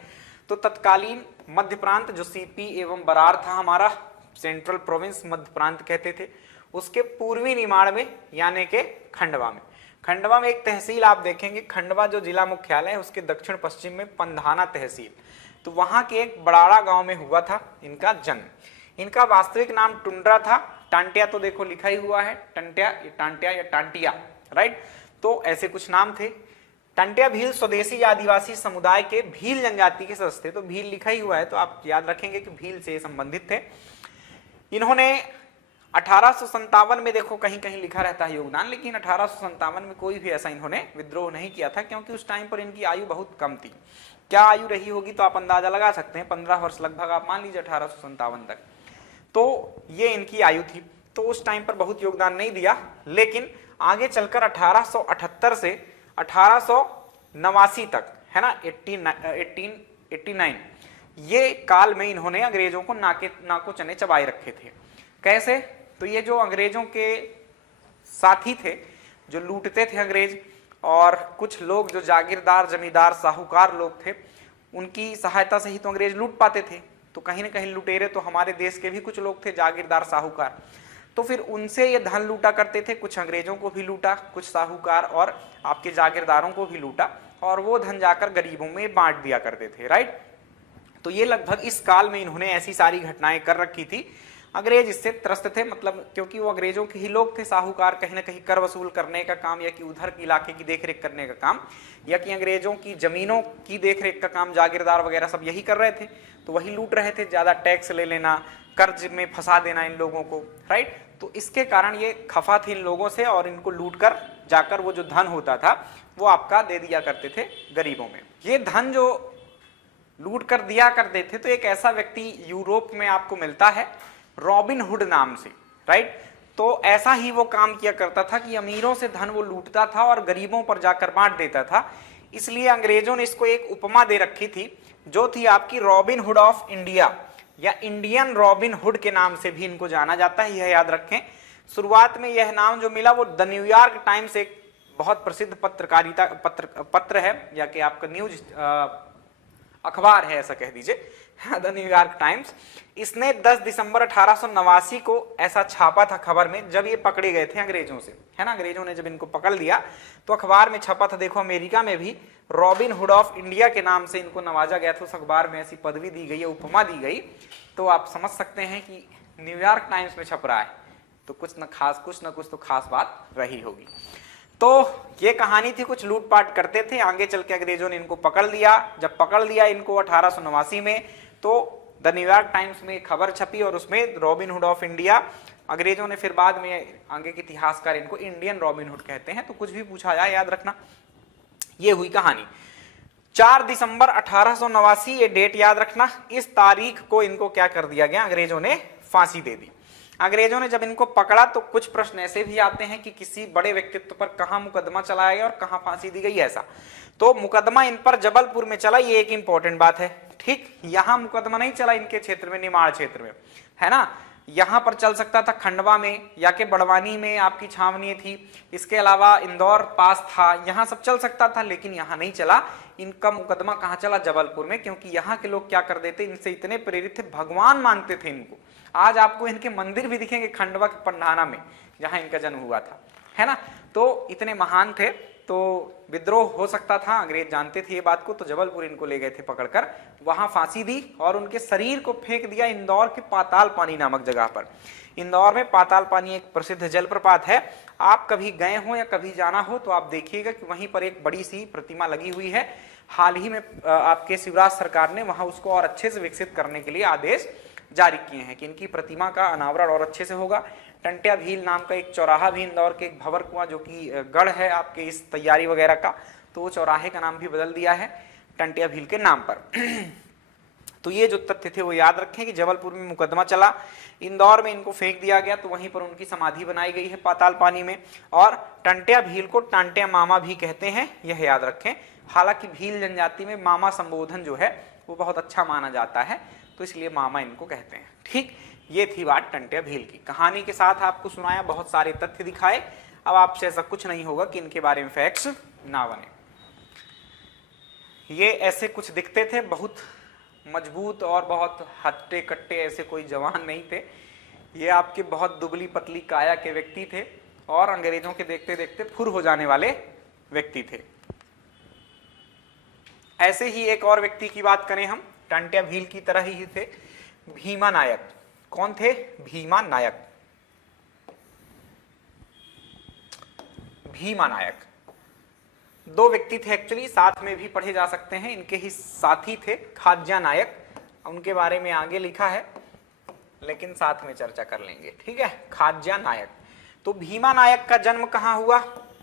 तो तत्कालीन मध्य प्रांत जो सीपी एवं बरार था हमारा, सेंट्रल प्रोविंस मध्य प्रांत कहते थे, उसके पूर्वी निमाड़ में यानी के खंडवा में, खंडवा में एक तहसील आप देखेंगे, खंडवा जो जिला मुख्यालय है उसके दक्षिण पश्चिम में पंधाना तहसील, तो वहां के एक बड़ाड़ा गांव में हुआ था इनका जन्म। इनका वास्तविक नाम टुंड्रा था। टांट्या तो देखो लिखा ही हुआ है, टंट्या, टांट्या या टांटिया, राइट। तो ऐसे कुछ नाम थे। टंट्या भील स्वदेशी आदिवासी समुदाय के भील जनजाति के सदस्य थे, तो भील लिखा ही हुआ है तो आप याद रखेंगे कि भील से संबंधित थे। इन्होंने 1857 में देखो कहीं कहीं लिखा रहता है योगदान, लेकिन 1857 में कोई भी ऐसा इन्होंने विद्रोह नहीं किया था, क्योंकि उस टाइम पर इनकी आयु बहुत कम थी। क्या आयु रही होगी तो आप अंदाजा लगा सकते हैं, 15 वर्ष लगभग आप मान लीजिए 1857 तक, तो ये इनकी आयु थी। तो उस टाइम पर बहुत योगदान नहीं दिया, लेकिन आगे चलकर 1878 से 1889 तक, है ना, 1889 ये काल में इन्होंने अंग्रेजों को नाको चने चबाए रखे थे। कैसे? तो ये जो अंग्रेजों के साथी थे, जो लूटते थे अंग्रेज, और कुछ लोग जो जागीरदार जमींदार साहूकार लोग थे, उनकी सहायता से ही तो अंग्रेज लूट पाते थे। तो कहीं ना कहीं लुटेरे तो हमारे देश के भी कुछ लोग थे, जागीरदार साहूकार, तो फिर उनसे ये धन लूटा करते थे। कुछ अंग्रेजों को भी लूटा, कुछ साहूकार और आपके जागीरदारों को भी लूटा, और वो धन जाकर गरीबों में बांट दिया करते थे, राइट। तो ये लगभग इस काल में इन्होंने ऐसी सारी घटनाएं कर रखी थी। अंग्रेज इससे त्रस्त थे, मतलब क्योंकि वो अंग्रेजों के ही लोग थे। साहूकार कहीं ना कहीं कर वसूल करने का काम, या कि उधर के इलाके की देखरेख करने का काम, या कि अंग्रेजों की जमीनों की देखरेख का काम जागीरदार वगैरह सब यही कर रहे थे। तो वही लूट रहे थे, ज्यादा टैक्स ले लेना, कर्ज में फंसा देना इन लोगों को, राइट। तो इसके कारण ये खफा थे इन लोगों से, और इनको लूट कर जाकर वो जो धन होता था वो आपका दे दिया करते थे गरीबों में। ये धन जो लूट कर दिया करते थे, तो एक ऐसा व्यक्ति यूरोप में आपको मिलता है रॉबिन हुड नाम से, राइट। तो ऐसा ही वो काम किया करता था कि अमीरों से धन वो लूटता था और गरीबों पर जाकर बांट देता था। इसलिए अंग्रेजों ने इसको एक उपमा दे रखी थी, जो थी आपकी रॉबिन हुड ऑफ इंडिया, या इंडियन रॉबिन हुड के नाम से भी इनको जाना जाता है, यह याद रखें। शुरुआत में यह नाम जो मिला वो द न्यूयॉर्क टाइम्स, एक बहुत प्रसिद्ध पत्रकारिता पत्र है, या कि आपका न्यूज अखबार है ऐसा कह दीजिए, द न्यूयॉर्क टाइम्स, इसने 10 दिसंबर 1889 को ऐसा छापा था खबर में, जब ये पकड़े गए थे अंग्रेजों से, है ना। अंग्रेजों ने जब इनको पकड़ लिया तो अखबार में छपा था। देखो अमेरिका में भी रॉबिन हुड ऑफ इंडिया के नाम से इनको नवाजा गया था, उस अखबार में ऐसी पदवी दी गई है, उपमा दी गई। तो आप समझ सकते हैं कि न्यूयॉर्क टाइम्स में छप रहा है, तो कुछ न कुछ तो खास बात रही होगी। तो ये कहानी थी, कुछ लूटपाट करते थे। आगे चल के अंग्रेजों ने इनको पकड़ लिया। जब पकड़ लिया इनको 1889 में, तो द न्यूयॉर्क टाइम्स में खबर छपी और उसमें रॉबिन हुड ऑफ इंडिया, अंग्रेजों ने फिर बाद में आगे के इतिहासकार इनको इंडियन रॉबिन हुड कहते हैं, तो कुछ भी पूछा जाए याद रखना। ये हुई कहानी। 4 दिसंबर 1889 ये डेट याद रखना। इस तारीख को इनको क्या कर दिया गया, अंग्रेजों ने फांसी दे दी। अंग्रेजों ने जब इनको पकड़ा तो कुछ प्रश्न ऐसे भी आते हैं कि किसी बड़े व्यक्तित्व पर कहां मुकदमा चलाया गया और कहां फांसी दी गई, ऐसा। तो मुकदमा इन पर जबलपुर में चला, ये एक इंपॉर्टेंट बात है। ठीक, यहां मुकदमा नहीं चला इनके क्षेत्र में, निमाड़ क्षेत्र में, है ना। यहां पर चल सकता था खंडवा में या के बड़वानी में आपकी छावनी थी, इसके अलावा इंदौर पास था, यहां सब चल सकता था, लेकिन यहां नहीं चला। इनका मुकदमा कहां चला, जबलपुर में, क्योंकि यहां के लोग क्या कर देते, इनसे इतने प्रेरित थे, भगवान मानते थे इनको। आज आपको इनके मंदिर भी दिखेंगे खंडवा के पंडाना में, जहां इनका जन्म हुआ था, है ना। तो इतने महान थे, तो विद्रोह हो सकता था, अंग्रेज जानते थे ये बात को, तो जबलपुर इनको ले गए थे पकड़कर, वहां फांसी दी और उनके शरीर को फेंक दिया इंदौर के पाताल पानी नामक जगह पर। इंदौर में पाताल पानी एक प्रसिद्ध जलप्रपात है, आप कभी गए हो या कभी जाना हो तो आप देखिएगा कि वहीं पर एक बड़ी सी प्रतिमा लगी हुई है। हाल ही में आपके शिवराज सरकार ने वहां उसको और अच्छे से विकसित करने के लिए आदेश जारी किए हैं कि इनकी प्रतिमा का अनावरण और अच्छे से होगा। टंटिया भील नाम का एक चौराहा भी इंदौर के एक भंवर कुआं जो कि गढ़ है आपके इस तैयारी वगैरह का, तो वो चौराहे का नाम भी बदल दिया है टंटिया भील के नाम पर। तो ये जो तथ्य थे वो याद रखें कि जबलपुर में मुकदमा चला, इंदौर में इनको फेंक दिया गया, तो वहीं पर उनकी समाधि बनाई गई है पाताल पानी में। और टंटिया भील को टांटिया मामा भी कहते हैं, यह याद रखें। हालांकि भील जनजाति में मामा संबोधन जो है वो बहुत अच्छा माना जाता है, तो इसलिए मामा इनको कहते हैं। ठीक, ये थी बात टंटिया भील की। कहानी के साथ आपको सुनाया, बहुत सारे तथ्य दिखाए। अब आपसे ऐसा कुछ नहीं होगा कि इनके बारे में फैक्ट्स ना बने। ये ऐसे कुछ दिखते थे, बहुत मजबूत और बहुत हट्टे कट्टे, ऐसे कोई जवान नहीं थे। ये आपके बहुत दुबली पतली काया के व्यक्ति थे और अंग्रेजों के देखते देखते फुर हो जाने वाले व्यक्ति थे। ऐसे ही एक और व्यक्ति की बात करें हम, टंटिया भील की तरह ही थे, भीमा नायक। कौन थे? भीमा नायक। भीमा नायक दो व्यक्ति थे एक्चुअली, साथ में भी पढ़े जा सकते हैं, इनके ही साथी थे खाज्या नायक। उनके बारे में आगे लिखा है लेकिन साथ में चर्चा कर लेंगे, ठीक है। खाज्या नायक। तो भीमा नायक का जन्म कहां हुआ?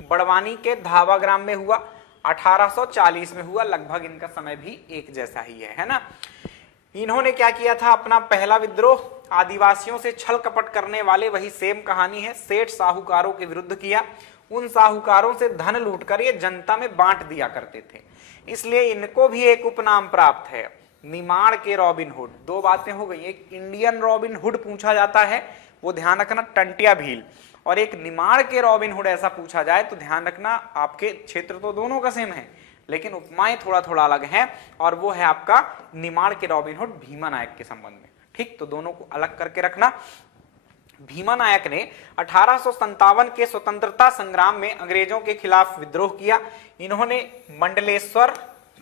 बड़वानी के धावा ग्राम में हुआ, 1840 में हुआ। लगभग इनका समय भी एक जैसा ही है ना। इन्होंने क्या किया था? अपना पहला विद्रोह आदिवासियों से छल कपट करने वाले, वही सेम कहानी है, सेठ साहूकारों के विरुद्ध किया। उन साहूकारों से धन लूटकर ये जनता में बांट दिया करते थे, इसलिए इनको भी एक उपनाम प्राप्त है, निमाड़ के रॉबिन हुड। दो बातें हो गई, एक इंडियन रॉबिन हुड पूछा जाता है, वो ध्यान रखना, टंटिया भील, और एक निमाड़ के रॉबिन हुड ऐसा पूछा जाए तो ध्यान रखना, आपके क्षेत्र तो दोनों का सेम है लेकिन उपमाएं थोड़ा थोड़ा अलग हैं, और वो है आपका निमाड़ के रॉबिन हुड भीमा नायक के संबंध में। ठीक, तो दोनों को अलग करके रखना। भीमा नायक ने 1857 के स्वतंत्रता संग्राम में अंग्रेजों के खिलाफ विद्रोह किया। इन्होंने मंडलेश्वर,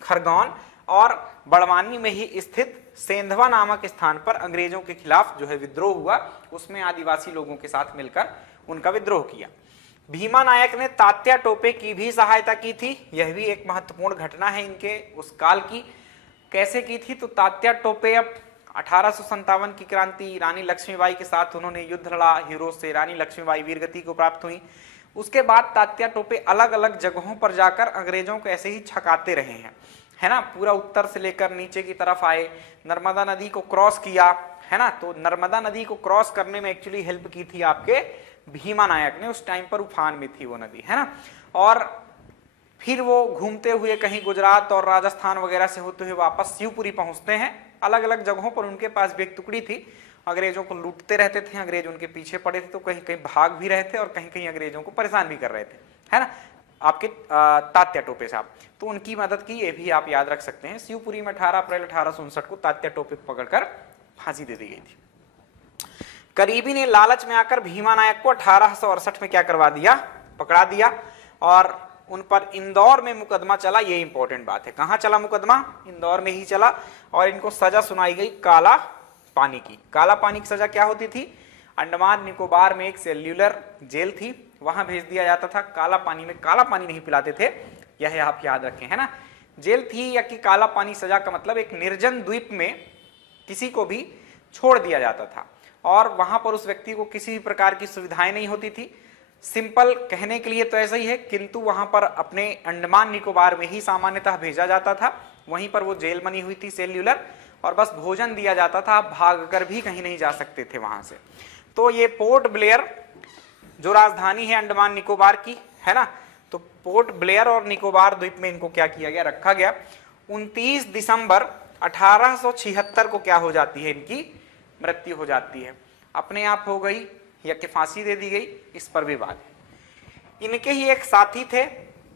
खरगोन और बड़वानी में ही स्थित सेंधवा नामक स्थान पर अंग्रेजों के खिलाफ जो है विद्रोह हुआ, उसमें आदिवासी लोगों के साथ मिलकर उनका विद्रोह किया। भीमा नायक ने तात्या टोपे की भी सहायता की थी, यह भी एक महत्वपूर्ण घटना है इनके उस काल की। कैसे की थी? तो तात्या टोपे अब 1857 की क्रांति, रानी लक्ष्मीबाई के साथ उन्होंने युद्ध लड़ा हीरोज से, रानी लक्ष्मीबाई वीरगति को प्राप्त हुई। उसके बाद तात्या टोपे अलग अलग जगहों पर जाकर अंग्रेजों को ऐसे ही छकाते रहे हैं, है ना। पूरा उत्तर से लेकर नीचे की तरफ आए, नर्मदा नदी को क्रॉस किया, है ना। तो नर्मदा नदी को क्रॉस करने में एक्चुअली हेल्प की थी आपके भीमा नायक ने, उस टाइम पर उफान में थी वो नदी, है ना। और फिर वो घूमते हुए कहीं गुजरात और राजस्थान वगैरह से होते हुए वापस शिवपुरी पहुंचते हैं। अलग अलग जगहों पर उनके पास भी एक टुकड़ी थी, अंग्रेजों को लूटते रहते थे, अंग्रेज उनके पीछे पड़े थे, तो कहीं कहीं भाग भी रहे थे और कहीं कहीं अंग्रेजों को परेशान भी कर रहे थे, है ना, आपके तात्या टोपे साहब। तो उनकी मदद की, ये भी आप याद रख सकते हैं। शिवपुरी में 18 अप्रैल 1859 को तात्या टोपे पकड़कर फांसी दे दी गई थी। करीबी ने लालच में आकर भीमा नायक को 1868 में क्या करवा दिया? पकड़ा दिया, और उन पर इंदौर में मुकदमा चला। ये इंपॉर्टेंट बात है, कहां चला मुकदमा? इंदौर में ही चला, और इनको सजा सुनाई गई काला पानी की। काला पानी की सजा क्या होती थी? अंडमान निकोबार में एक सेल्यूलर जेल थी, वहां भेज दिया जाता था। काला पानी में, काला पानी नहीं पिलाते थे, यह आप याद रखें, है ना। जेल थी या कि काला पानी सजा का मतलब एक निर्जन द्वीप में किसी को भी छोड़ दिया जाता था और वहां पर उस व्यक्ति को किसी भी प्रकार की सुविधाएं नहीं होती थी। सिंपल कहने के लिए तो ऐसा ही है, किंतु वहां पर अपने अंडमान निकोबार में ही सामान्यतः भेजा जाता था। वहीं पर वो जेल बनी हुई थी सेल्यूलर, और बस भोजन दिया जाता था, आप भागकर भी कहीं नहीं जा सकते थे वहां से। तो ये पोर्ट ब्लेयर जो राजधानी है अंडमान निकोबार की, है ना, तो पोर्ट ब्लेयर और निकोबार द्वीप में इनको क्या किया गया, रखा गया। 29 दिसंबर 1876 को क्या हो जाती है, इनकी मृत्यु हो जाती है। अपने आप हो गई या कि फांसी दे दी गई, इस पर विवाद है। इनके ही एक साथी थे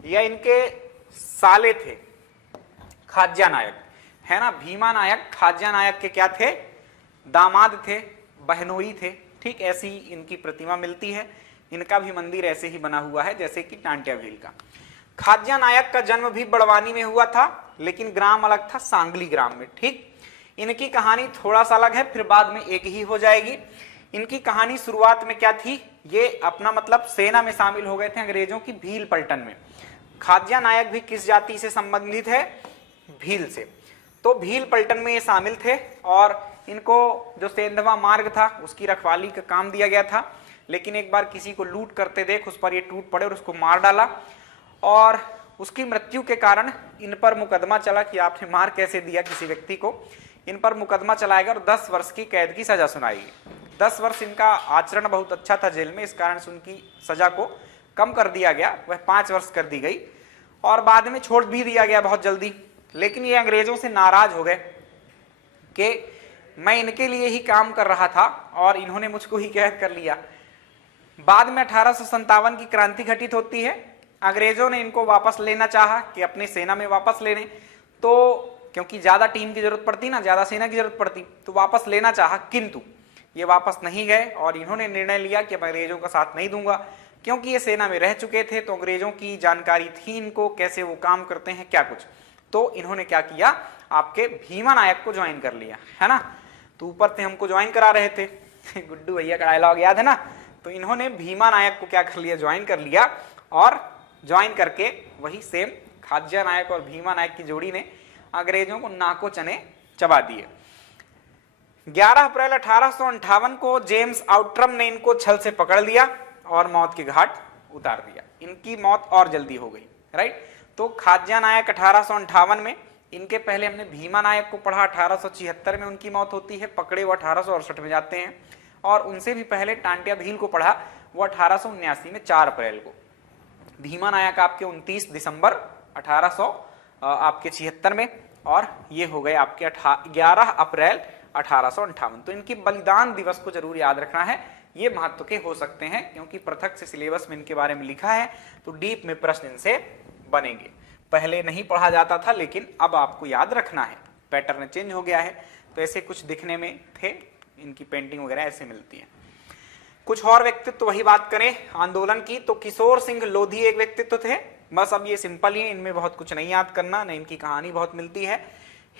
या इनके साले थे खाज्या नायक, है ना, भीमा नायक खाज्या नायक के क्या थे, दामाद थे, बहनोई थे। ठीक ऐसी इनकी प्रतिमा मिलती है। इनका भी मंदिर ऐसे ही बना हुआ है जैसे कि टांट्या भील का। खाज्या नायक का जन्म भी बड़वानी में हुआ था, लेकिन ग्राम अलग था, सांगली ग्राम में। ठीक, इनकी कहानी थोड़ा सा अलग है, फिर बाद में एक ही हो जाएगी। इनकी कहानी शुरुआत में क्या थी, ये अपना मतलब सेना में शामिल हो गए थे अंग्रेजों की भील पलटन में। खाज्या नायक भी किस जाति से संबंधित है, भील से। तो भील पलटन में ये शामिल थे और इनको जो सेंधवा मार्ग था उसकी रखवाली का काम दिया गया था। लेकिन एक बार किसी को लूट करते देख उस पर ये टूट पड़े और उसको मार डाला, और उसकी मृत्यु के कारण इन पर मुकदमा चला कि आपने मार कैसे दिया किसी व्यक्ति को। इन पर मुकदमा चलाएगा और 10 वर्ष की कैद की सजा सुनाएगी। 10 वर्ष इनका आचरण बहुत अच्छा था जेल में, इस कारण से उनकी सजा को कम कर दिया गया, वह 5 वर्ष कर दी गई और बाद में छोड़ भी दिया गया बहुत जल्दी। लेकिन ये अंग्रेजों से नाराज हो गए कि मैं इनके लिए ही काम कर रहा था और इन्होंने मुझको ही कैद कर लिया। बाद में 1857 की क्रांति घटित होती है। अंग्रेजों ने इनको वापस लेना चाहा कि अपनी सेना में वापस लेने, तो क्योंकि ज्यादा टीम की जरूरत पड़ती ना, ज्यादा सेना की जरूरत पड़ती, तो वापस लेना चाहा, किंतु ये वापस नहीं गए और इन्होंने निर्णय लिया कि मैं अंग्रेजों का साथ नहीं दूंगा। क्योंकि ये सेना में रह चुके थे तो अंग्रेजों की जानकारी थी इनको, कैसे वो काम करते हैं क्या कुछ। तो इन्होंने क्या किया, आपके भीमा नायक को ज्वाइन कर लिया, है ना। तो ऊपर से हमको ज्वाइन करा रहे थे गुड्डू भैया का डायलॉग याद है ना। तो इन्होंने भीमा नायक को क्या कर लिया, ज्वाइन कर लिया, और ज्वाइन करके वही सेम खाज्या नायक और भीमा नायक की जोड़ी ने अंग्रेजों को नाको चने चबा दिए। 11 अप्रैल 1858 को जेम्स आउट्रम ने इनको छल से पकड़ लिया और मौत के घाट उतार दिया। इनकी मौत और जल्दी हो गई, राइट। तो खाज्या नायक 1858 में, इनके पहले हमने भीमा नायक को पढ़ा 1876 में उनकी मौत होती है, पकड़े वो 1868 में जाते हैं। और उनसे भी पहले टांट्या भील को पढ़ा, वो 1879 में 4 अप्रैल को। भीमा नायक आपके 29 दिसंबर 1876 में, और ये हो गए आपके 11 अप्रैल 1858। तो इनकी बलिदान दिवस को जरूर याद रखना है, ये महत्व के हो सकते हैं क्योंकि पृथक से सिलेबस में इनके बारे में लिखा है, तो डीप में प्रश्न इनसे बनेंगे। पहले नहीं पढ़ा जाता था लेकिन अब आपको याद रखना है, पैटर्न चेंज हो गया है। तो ऐसे कुछ दिखने में थे, इनकी पेंटिंग वगैरह ऐसे मिलती है। कुछ और व्यक्तित्व तो वही बात करें आंदोलन की, तो किशोर सिंह लोधी एक व्यक्तित्व थे। बस अब ये सिंपल ही है, इनमें बहुत कुछ नहीं याद करना, न इनकी कहानी बहुत मिलती है।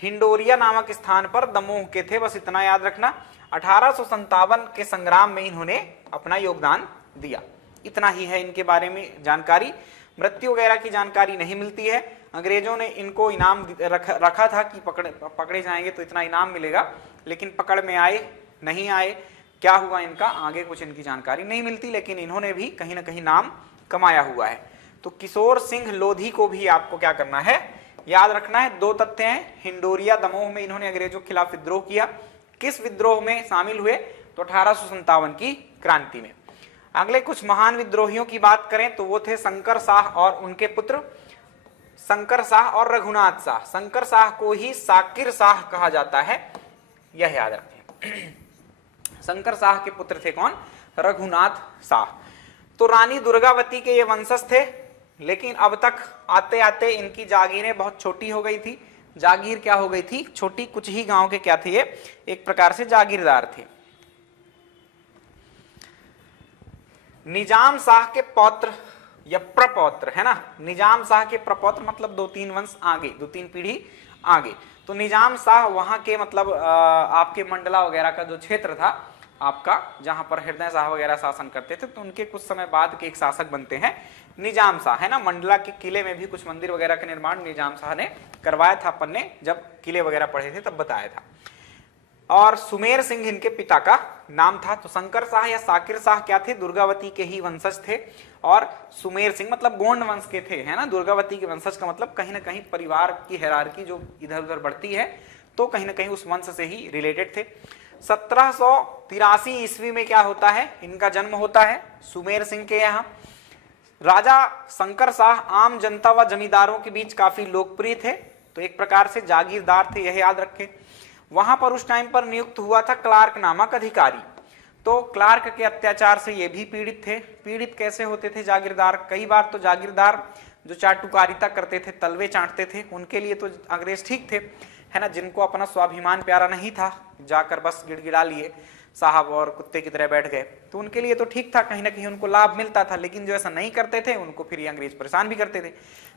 हिंडोरिया नामक स्थान पर दमोह के थे, बस इतना याद रखना। 1857 के संग्राम में इन्होंने अपना योगदान दिया, इतना ही है इनके बारे में जानकारी। मृत्यु वगैरह की जानकारी नहीं मिलती है। अंग्रेजों ने इनको इनाम रखा था कि पकड़े जाएंगे तो इतना इनाम मिलेगा, लेकिन पकड़ में आए नहीं आए, क्या हुआ इनका आगे कुछ इनकी जानकारी नहीं मिलती, लेकिन इन्होंने भी कहीं ना कहीं नाम कमाया हुआ है। तो किशोर सिंह लोधी को भी आपको क्या करना है, याद रखना है। 2 तथ्य हैं, हिंडोरिया दमोह में इन्होंने अंग्रेजों के खिलाफ विद्रोह किया। किस विद्रोह में शामिल हुए, तो 1857 की क्रांति में। अगले कुछ महान विद्रोहियों की बात करें तो वो थे शंकर शाह और उनके पुत्र शंकर शाह और रघुनाथ शाह। शंकर शाह को ही साकिर शाह कहा जाता है, यह याद रखें। शंकर शाह के पुत्र थे कौन, रघुनाथ शाह। तो रानी दुर्गावती के ये वंशज थे, लेकिन अब तक आते आते इनकी जागीरें बहुत छोटी हो गई थी। जागीर क्या हो गई थी, छोटी। कुछ ही गांव के क्या थे ये, एक प्रकार से जागीरदार थे। निजाम शाह के पौत्र या प्रपौत्र, है ना, निजाम शाह के प्रपौत्र मतलब 2-3 वंश आगे, 2-3 पीढ़ी आगे। तो निजाम शाह वहां के मतलब आपके मंडला वगैरह का जो क्षेत्र था आपका, जहां पर हृदय शाह वगैरह शासन करते थे, तो उनके कुछ समय बाद के एक शासक बनते हैं निजाम शाह, है ना। मंडला के किले में भी कुछ मंदिर वगैरह का निर्माण निजाम शाह ने करवाया था, अपन ने जब किले वगैरह पढ़े थे तब बताया था। और सुमेर सिंह इनके पिता का नाम था। तो शंकर शाह या साकिर शाह क्या थे, दुर्गावती के ही वंशज थे। और सुमेर सिंह मतलब गोंड वंश के थे, है ना। दुर्गावती के वंशज का मतलब कहीं ना कहीं परिवार की हायरार्की जो इधर उधर बढ़ती है तो कहीं ना कहीं उस वंश से ही रिलेटेड थे। 1783 ईस्वी में क्या होता है, इनका जन्म होता है सुमेर सिंह के यहाँ। राजा शंकर शाह आम जनता व जमींदारों के बीच काफी लोकप्रिय थे, तो एक प्रकार से जागीरदार थे, यह याद रखें। वहां पर उस टाइम पर नियुक्त हुआ था क्लार्क नामक अधिकारी। तो क्लार्क के अत्याचार से ये भी पीड़ित थे। पीड़ित कैसे होते थे जागीरदार, कई बार तो जागीरदार जो चाटुकारिता करते थे, तलवे चाटते थे, उनके लिए तो अंग्रेज ठीक थे, है ना। जिनको अपना स्वाभिमान प्यारा नहीं था, जाकर बस गिड़गिड़ा लिए साहब और कुत्ते की तरह बैठ गए, तो उनके लिए तो ठीक था, कहीं ना कहीं उनको लाभ मिलता था। लेकिन जो ऐसा नहीं करते थे उनको फिर ये अंग्रेज परेशान भी करते थे,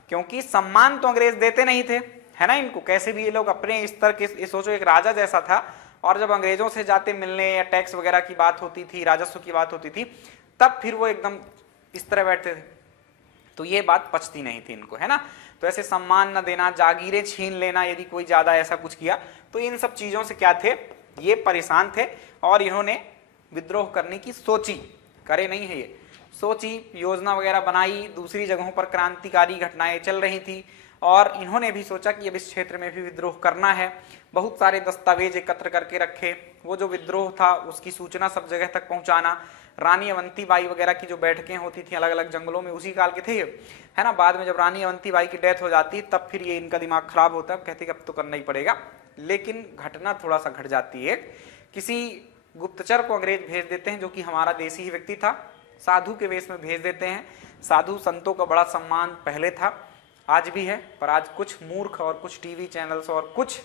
क्योंकि सम्मान तो अंग्रेज देते नहीं थे, है ना। इनको कैसे भी ये लोग अपने स्तर के, सोचो एक राजा जैसा था, और जब अंग्रेजों से जाते मिलने या टैक्स वगैरह की बात होती थी, राजस्व की बात होती थी, तब फिर वो एकदम इस तरह बैठते थे। तो ये बात पचती नहीं थी इनको, है ना। तो ऐसे सम्मान न देना, जागीरें छीन लेना, यदि कोई ज्यादा ऐसा कुछ किया तो इन सब चीजों से क्या थे, ये परेशान थे। और इन्होंने विद्रोह करने की सोची, करे नहीं है ये, सोची, योजना वगैरह बनाई। दूसरी जगहों पर क्रांतिकारी घटनाएं चल रही थी और इन्होंने भी सोचा कि अब इस क्षेत्र में भी विद्रोह करना है। बहुत सारे दस्तावेज एकत्र करके रखे, वो जो विद्रोह था उसकी सूचना सब जगह तक पहुंचाना। रानी अवंतीबाई वगैरह की जो बैठकें होती थी अलग अलग जंगलों में, उसी काल के थे ये, है ना। बाद में जब रानी अवंतीबाई की डेथ हो जाती तब फिर ये इनका दिमाग खराब होता है, कहते कि अब तो करना ही पड़ेगा। लेकिन घटना थोड़ा सा घट जाती है, किसी गुप्तचर को अंग्रेज भेज देते हैं जो कि हमारा देसी ही व्यक्ति था, साधु के वेश में भेज देते हैं। साधु संतों का बड़ा सम्मान पहले था, आज भी है, पर आज कुछ मूर्ख और कुछ टीवी चैनल्स और कुछ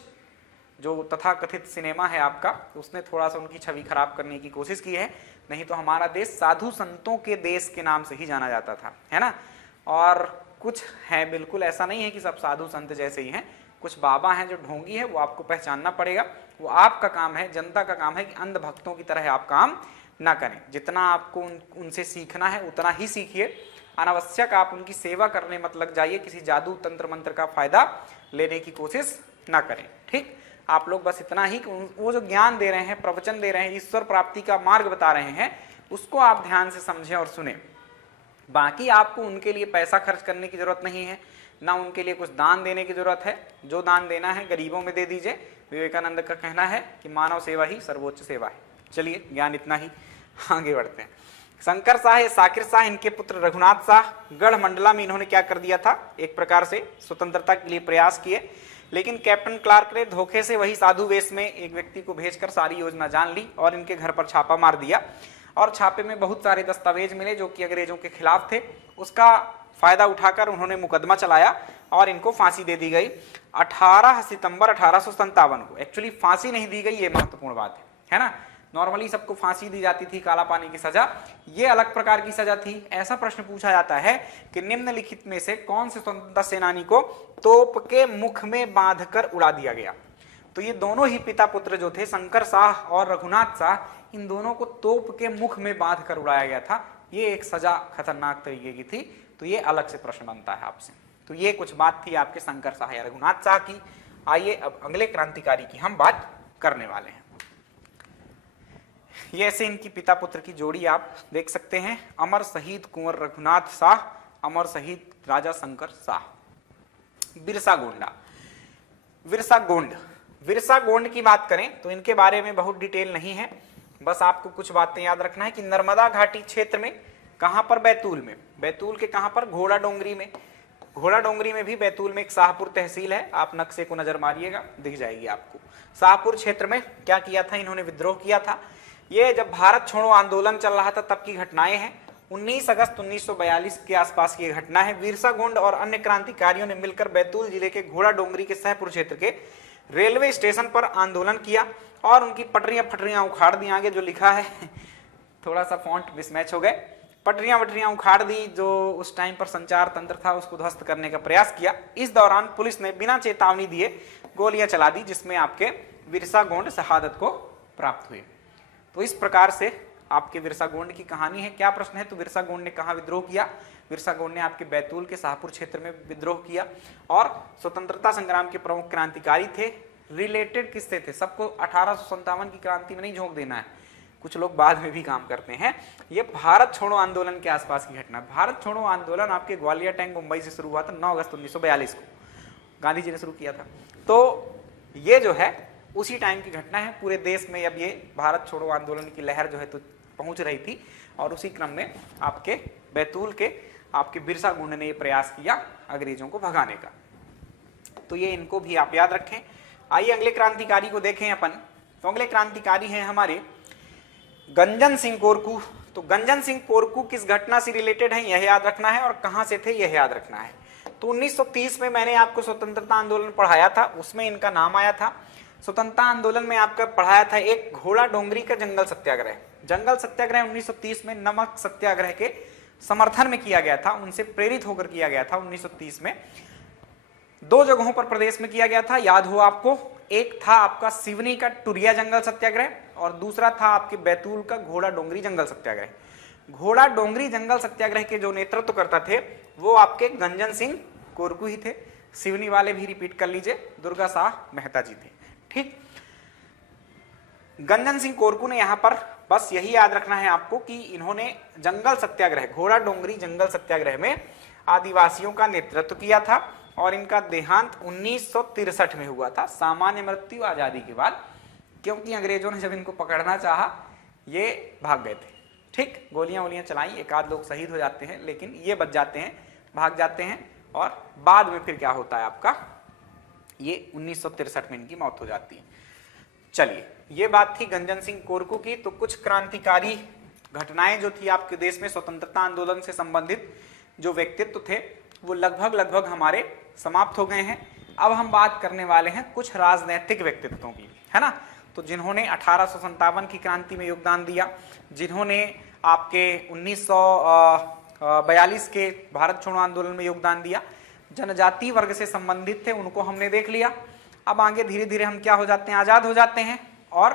जो तथाकथित सिनेमा है आपका, उसने थोड़ा सा उनकी छवि खराब करने की कोशिश की है। नहीं तो हमारा देश साधु संतों के देश के नाम से ही जाना जाता था, है ना। और कुछ है, बिल्कुल ऐसा नहीं है कि सब साधु संत जैसे ही हैं, कुछ बाबा हैं जो ढोंगी है, वो आपको पहचानना पड़ेगा। वो आपका काम है, जनता का काम है कि अंध भक्तों की तरह आप काम ना करें। जितना आपको उनसे सीखना है उतना ही सीखिए, अनावश्यक आप उनकी सेवा करने मत लग जाइए, किसी जादू तंत्र मंत्र का फायदा लेने की कोशिश ना करें, ठीक। आप लोग बस इतना ही, वो जो ज्ञान दे रहे हैं, प्रवचन दे रहे हैं, ईश्वर प्राप्ति का मार्ग बता रहे हैं, उसको आप ध्यान से समझें और सुने। बाकी आपको उनके लिए पैसा खर्च करने की जरूरत नहीं है, ना उनके लिए कुछ दान देने की जरूरत है। जो दान देना है गरीबों में दे दीजिए। विवेकानंद का कहना है कि मानव सेवा ही सर्वोच्च सेवा है। चलिए, ज्ञान इतना ही, आगे बढ़ते हैं। शंकर शाह या साकिर शाह, इनके पुत्र रघुनाथ शाह गढ़ मंडला में इन्होंने क्या कर दिया था, एक प्रकार से स्वतंत्रता के लिए प्रयास किए। लेकिन कैप्टन क्लार्क ने धोखे से वही साधु वेश में एक व्यक्ति को भेजकर सारी योजना जान ली और इनके घर पर छापा मार दिया। और छापे में बहुत सारे दस्तावेज मिले जो कि अंग्रेजों के खिलाफ थे। उसका फायदा उठाकर उन्होंने मुकदमा चलाया और इनको फांसी दे दी गई 18 सितंबर 1857 को। एक्चुअली फांसी नहीं दी गई, ये महत्वपूर्ण बात है ना। नॉर्मली सबको फांसी दी जाती थी, काला पानी की सजा, ये अलग प्रकार की सजा थी। ऐसा प्रश्न पूछा जाता है कि निम्नलिखित में से कौन से स्वतंत्रता सेनानी को तोप के मुख में बांधकर उड़ा दिया गया। तो ये दोनों ही पिता पुत्र जो थे, शंकर शाह और रघुनाथ शाह, इन दोनों को तोप के मुख में बांधकर उड़ाया गया था। ये एक सजा खतरनाक तरीके की थी, तो ये अलग से प्रश्न बनता है आपसे। तो ये कुछ बात थी आपके शंकर शाह या रघुनाथ शाह की। आइए अब अगले क्रांतिकारी की हम बात करने वाले हैं। ये ऐसे इनकी पिता पुत्र की जोड़ी आप देख सकते हैं, अमर शहीद कुंवर रघुनाथ शाह, अमर शहीद राजा शंकर शाह। बिरसा गोंडा, विरसा गोंड की बात करें तो इनके बारे में बहुत डिटेल नहीं है, बस आपको कुछ बातें याद रखना है कि नर्मदा घाटी क्षेत्र में, कहां पर, बैतूल में। बैतूल के कहां पर, घोड़ा डोंगरी में। घोड़ा डोंगरी में भी बैतूल में एक शाहपुर तहसील है, आप नक्शे को नजर मारिएगा, दिख जाएगी आपको। शाहपुर क्षेत्र में क्या किया था इन्होंने, विद्रोह किया था। ये जब भारत छोड़ो आंदोलन चल रहा था तब की घटनाएं हैं। 19 अगस्त 1942 के आसपास की घटना है। बिरसा गोंड और अन्य क्रांतिकारियों ने मिलकर बैतूल जिले के घोड़ा डोंगरी के शाहपुर क्षेत्र के रेलवे स्टेशन पर आंदोलन किया और उनकी पटरियां फटरियां उखाड़ दी। आगे जो लिखा है थोड़ा सा फॉन्ट मिसमैच हो गए। पटरियां वटरियां उखाड़ दी, जो उस टाइम पर संचार तंत्र था उसको ध्वस्त करने का प्रयास किया। इस दौरान पुलिस ने बिना चेतावनी दिए गोलियां चला दी, जिसमें आपके बिरसा गोंड शहादत को प्राप्त हुई। तो इस प्रकार से आपके बिरसा गोंड की कहानी है। क्या प्रश्न है, तो बिरसा गोंड ने कहाँ विद्रोह किया? बिरसा गोंड ने आपके बैतूल के शाहपुर क्षेत्र में विद्रोह किया और स्वतंत्रता संग्राम के प्रमुख क्रांतिकारी थे। रिलेटेड किससे थे, सबको 1857 की क्रांति में नहीं झोंक देना है, कुछ लोग बाद में भी काम करते हैं। ये भारत छोड़ो आंदोलन के आसपास की घटना। भारत छोड़ो आंदोलन आपके ग्वालियर टैंक मुंबई से शुरू हुआ था 9 अगस्त 1942 को, गांधी जी ने शुरू किया था। तो ये जो है उसी टाइम की घटना है। पूरे देश में अब ये भारत छोड़ो आंदोलन की लहर जो है तो पहुंच रही थी, और उसी क्रम में आपके बैतूल के आपके बिरसा मुंडा ने ये प्रयास किया अंग्रेजों को भगाने का। तो ये इनको भी आप याद रखें। आइए अगले क्रांतिकारी को देखें अपन। तो अगले क्रांतिकारी हैं हमारे गंजन सिंह कोरकू। तो गंजन सिंह कोरकू किस घटना से रिलेटेड है यह याद रखना है, और कहां से थे यह याद रखना है। तो 1930 में मैंने आपको स्वतंत्रता आंदोलन पढ़ाया था, उसमें इनका नाम आया था। स्वतंत्रता आंदोलन में आपका पढ़ाया था एक घोड़ा डोंगरी का जंगल सत्याग्रह। जंगल सत्याग्रह 1930 में नमक सत्याग्रह के समर्थन में किया गया था, उनसे प्रेरित होकर किया गया था। 1930 में 2 जगहों पर प्रदेश में किया गया था, याद हो आपको। एक था आपका सिवनी का टुरिया जंगल सत्याग्रह, और दूसरा था आपके बैतूल का घोड़ा डोंगरी जंगल सत्याग्रह। घोड़ा डोंगरी जंगल सत्याग्रह के जो नेतृत्व करता थे वो आपके गंजन सिंह कोरकू ही थे। सिवनी वाले भी रिपीट कर लीजिए, दुर्गा शाह मेहता जी थे। ठीक, गंजन सिंह कोरकू ने यहां पर बस यही याद रखना है आपको कि इन्होंने जंगल सत्याग्रह, घोड़ा डोंगरी जंगल सत्याग्रह में आदिवासियों का नेतृत्व किया था, और इनका देहांत 1963 में हुआ था, सामान्य मृत्यु आजादी के बाद, क्योंकि अंग्रेजों ने जब इनको पकड़ना चाहा ये भाग गए थे। ठीक, गोलियां वोलियां चलाई, एक आध लोग शहीद हो जाते हैं, लेकिन ये बच जाते हैं, भाग जाते हैं, और बाद में फिर क्या होता है आपका, ये 1963 में इनकी मौत हो जाती है। चलिए, ये बात थी गंजन सिंह कोरकू की। तो कुछ क्रांतिकारी घटनाएं जो थी आपके देश में स्वतंत्रता आंदोलन से संबंधित जो व्यक्तित्व थे वो लगभग हमारे समाप्त हो गए हैं। अब हम बात करने वाले हैं कुछ राजनैतिक व्यक्तित्वों की, है ना। तो जिन्होंने 1857 की क्रांति में योगदान दिया, जिन्होंने आपके 1942 के भारत छोड़ो आंदोलन में योगदान दिया, जनजाति वर्ग से संबंधित थे, उनको हमने देख लिया। अब आगे धीरे धीरे हम क्या हो जाते हैं, आजाद हो जाते हैं, और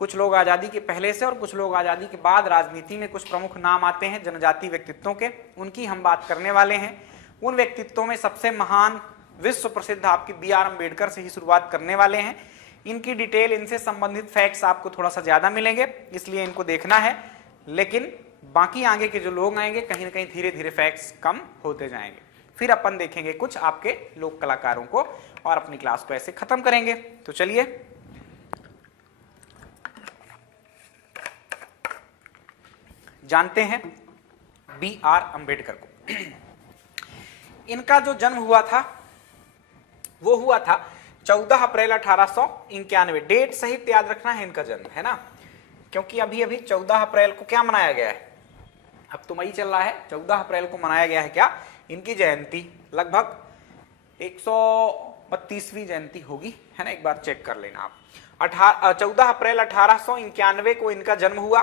कुछ लोग आजादी के पहले से और कुछ लोग आजादी के बाद राजनीति में कुछ प्रमुख नाम आते हैं जनजाति व्यक्तित्वों के, उनकी हम बात करने वाले हैं। उन व्यक्तित्वों में सबसे महान विश्व प्रसिद्ध आपके बी.आर. अम्बेडकर से ही शुरुआत करने वाले हैं। इनकी डिटेल, इनसे संबंधित फैक्ट्स आपको थोड़ा सा ज्यादा मिलेंगे, इसलिए इनको देखना है, लेकिन बाकी आगे के जो लोग आएंगे कहीं ना कहीं धीरे धीरे फैक्ट्स कम होते जाएंगे। फिर अपन देखेंगे कुछ आपके लोक कलाकारों को, और अपनी क्लास को ऐसे खत्म करेंगे। तो चलिए, जानते हैं बी.आर. अम्बेडकर को। इनका जो जन्म हुआ था वो हुआ था 14 अप्रैल 1891। डेट सहित याद रखना है इनका जन्म, है ना, क्योंकि अभी अभी 14 अप्रैल को क्या मनाया गया है, अब तो मई चल रहा है, 14 अप्रैल को मनाया गया है क्या, इनकी जयंती। लगभग 132वीं जयंती होगी, है ना, एक बार चेक कर लेना आप। 14 अप्रैल 1891 को इनका जन्म हुआ।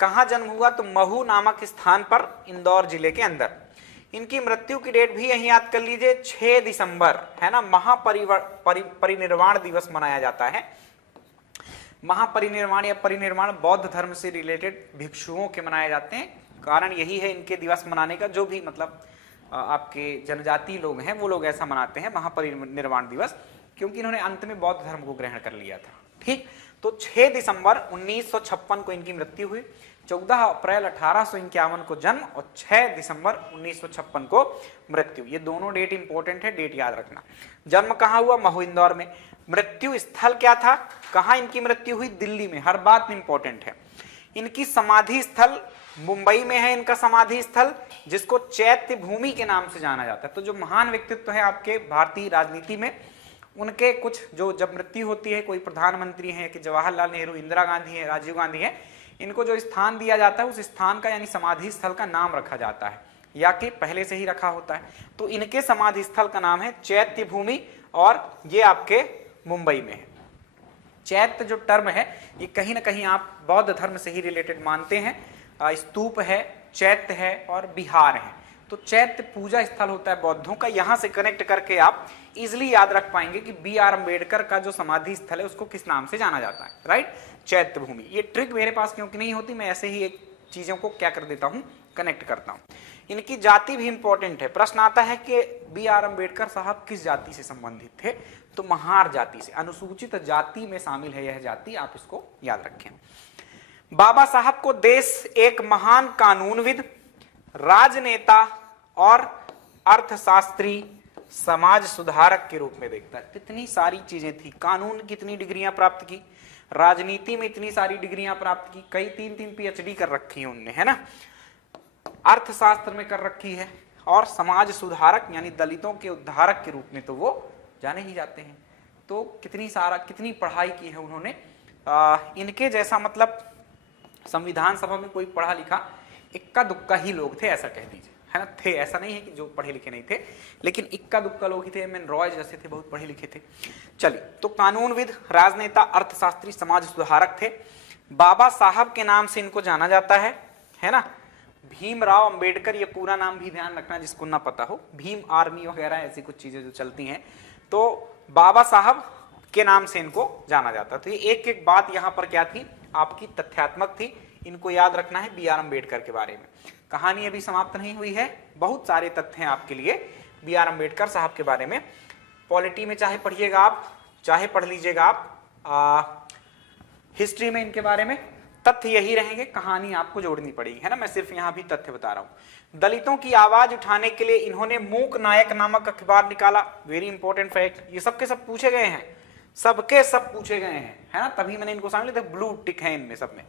कहां जन्म हुआ, तो महू नामक स्थान पर, इंदौर जिले के अंदर। इनकी मृत्यु की डेट भी यही याद कर लीजिए, 6 दिसंबर, है ना, महापरिनिर्वाण दिवस मनाया जाता है। महापरिनिर्वाण या परिनिर्वाण बौद्ध धर्म से रिलेटेड भिक्षुओं के मनाए जाते हैं। कारण यही है इनके दिवस मनाने का, जो भी मतलब आपके जनजाति लोग हैं वो लोग ऐसा मनाते हैं महापरिनिर्वाण दिवस, क्योंकि इन्होंने अंत में बौद्ध धर्म को ग्रहण कर लिया था। ठीक, तो 6 दिसंबर 1956 को इनकी मृत्यु हुई, 14 अप्रैल 1851 को जन्म, और 6 दिसंबर 1956 को मृत्यु। ये दोनों डेट इंपॉर्टेंट है, डेट याद रखना। जन्म कहां हुआ, महू इंदौर में। मृत्यु स्थल क्या था, कहां इनकी मृत्यु हुई, दिल्ली में। हर बात इंपॉर्टेंट है। इनकी समाधि स्थल मुंबई में है, इनका समाधि स्थल, जिसको चैत्य भूमि के नाम से जाना जाता है। तो जो महान व्यक्तित्व है आपके भारतीय राजनीति में, उनके कुछ जो जब मृत्यु होती है, कोई प्रधानमंत्री है कि जवाहरलाल नेहरू, इंदिरा गांधी है, राजीव गांधी है, इनको जो स्थान दिया जाता है उस स्थान का यानी समाधि स्थल का नाम रखा जाता है, या कि पहले से ही रखा होता है। तो इनके समाधि स्थल का नाम है चैत्य भूमि, और ये आपके मुंबई में है। चैत्य जो टर्म है ये कहीं ना कहीं आप बौद्ध धर्म से ही रिलेटेड मानते हैं। स्तूप है, चैत्य है, और बिहार है। तो चैत्य पूजा स्थल होता है बौद्धों का। यहां से कनेक्ट करके आप इजिली याद रख पाएंगे कि बी.आर. अम्बेडकर का जो समाधि स्थल है उसको किस नाम से जाना जाता है, राइट, चैत्य भूमि। ये ट्रिक मेरे पास क्योंकि नहीं होती, मैं ऐसे ही एक चीजों को क्या कर देता हूं, कनेक्ट करता हूं। इनकी जाति भी इंपॉर्टेंट है। प्रश्न आता है कि बी आर अम्बेडकर साहब किस जाति से संबंधित थे, तो महार जाति से, अनुसूचित जाति में शामिल है यह जाति, आप इसको याद रखें। बाबा साहब को देश एक महान कानूनविद, राजनेता और अर्थशास्त्री, समाज सुधारक के रूप में देखता है। कितनी सारी चीजें थी, कानून की कितनी डिग्रियां प्राप्त की, राजनीति में इतनी सारी डिग्रियां प्राप्त की, कई 3-3 पीएचडी कर रखी है उनने, है ना, अर्थशास्त्र में कर रखी है, और समाज सुधारक यानी दलितों के उद्धारक के रूप में तो वो जाने ही जाते हैं। तो कितनी पढ़ाई की है उन्होंने। इनके जैसा मतलब संविधान सभा में कोई पढ़ा लिखा इक्का दुक्का ही लोग थे, ऐसा कह दीजिए, है ना, थे, ऐसा नहीं है कि जो पढ़े लिखे नहीं थे, लेकिन इक्का दुक्का लोग ही थे। एम एन रॉय जैसे थे, बहुत पढ़े लिखे थे। चलिए, तो कानूनविद, राजनेता, अर्थशास्त्री, समाज सुधारक थे। बाबा साहब के नाम से इनको जाना जाता है ना। भीमराव अंबेडकर, ये पूरा नाम भी ध्यान रखना जिसको ना पता हो, भीम आर्मी वगैरह ऐसी कुछ चीजें जो चलती हैं, तो बाबा साहब के नाम से इनको जाना जाता। तो ये एक एक बात यहाँ पर क्या थी, आपकी तथ्यात्मक थी, इनको याद रखना है बी आर अम्बेडकर के बारे में। कहानी अभी समाप्त नहीं हुई है, बहुत सारे तथ्य हैं आपके लिए बी आर अम्बेडकर साहब के बारे में। पॉलिटी में चाहे पढ़िएगा आप, चाहे पढ़ लीजिएगा आप, हिस्ट्री में इनके बारे में तथ्य यही रहेंगे, कहानी आपको जोड़नी पड़ेगी, है ना। मैं सिर्फ यहाँ भी तथ्य बता रहा हूँ। दलितों की आवाज उठाने के लिए इन्होंने मूक नायक नामक अखबार निकाला, वेरी इंपॉर्टेंट फैक्ट। ये सबके सब पूछे गए हैं, सबके सब पूछे गए हैं, है ना, तभी मैंने इनको शामिल, ब्लू टिक है इनमें सब में।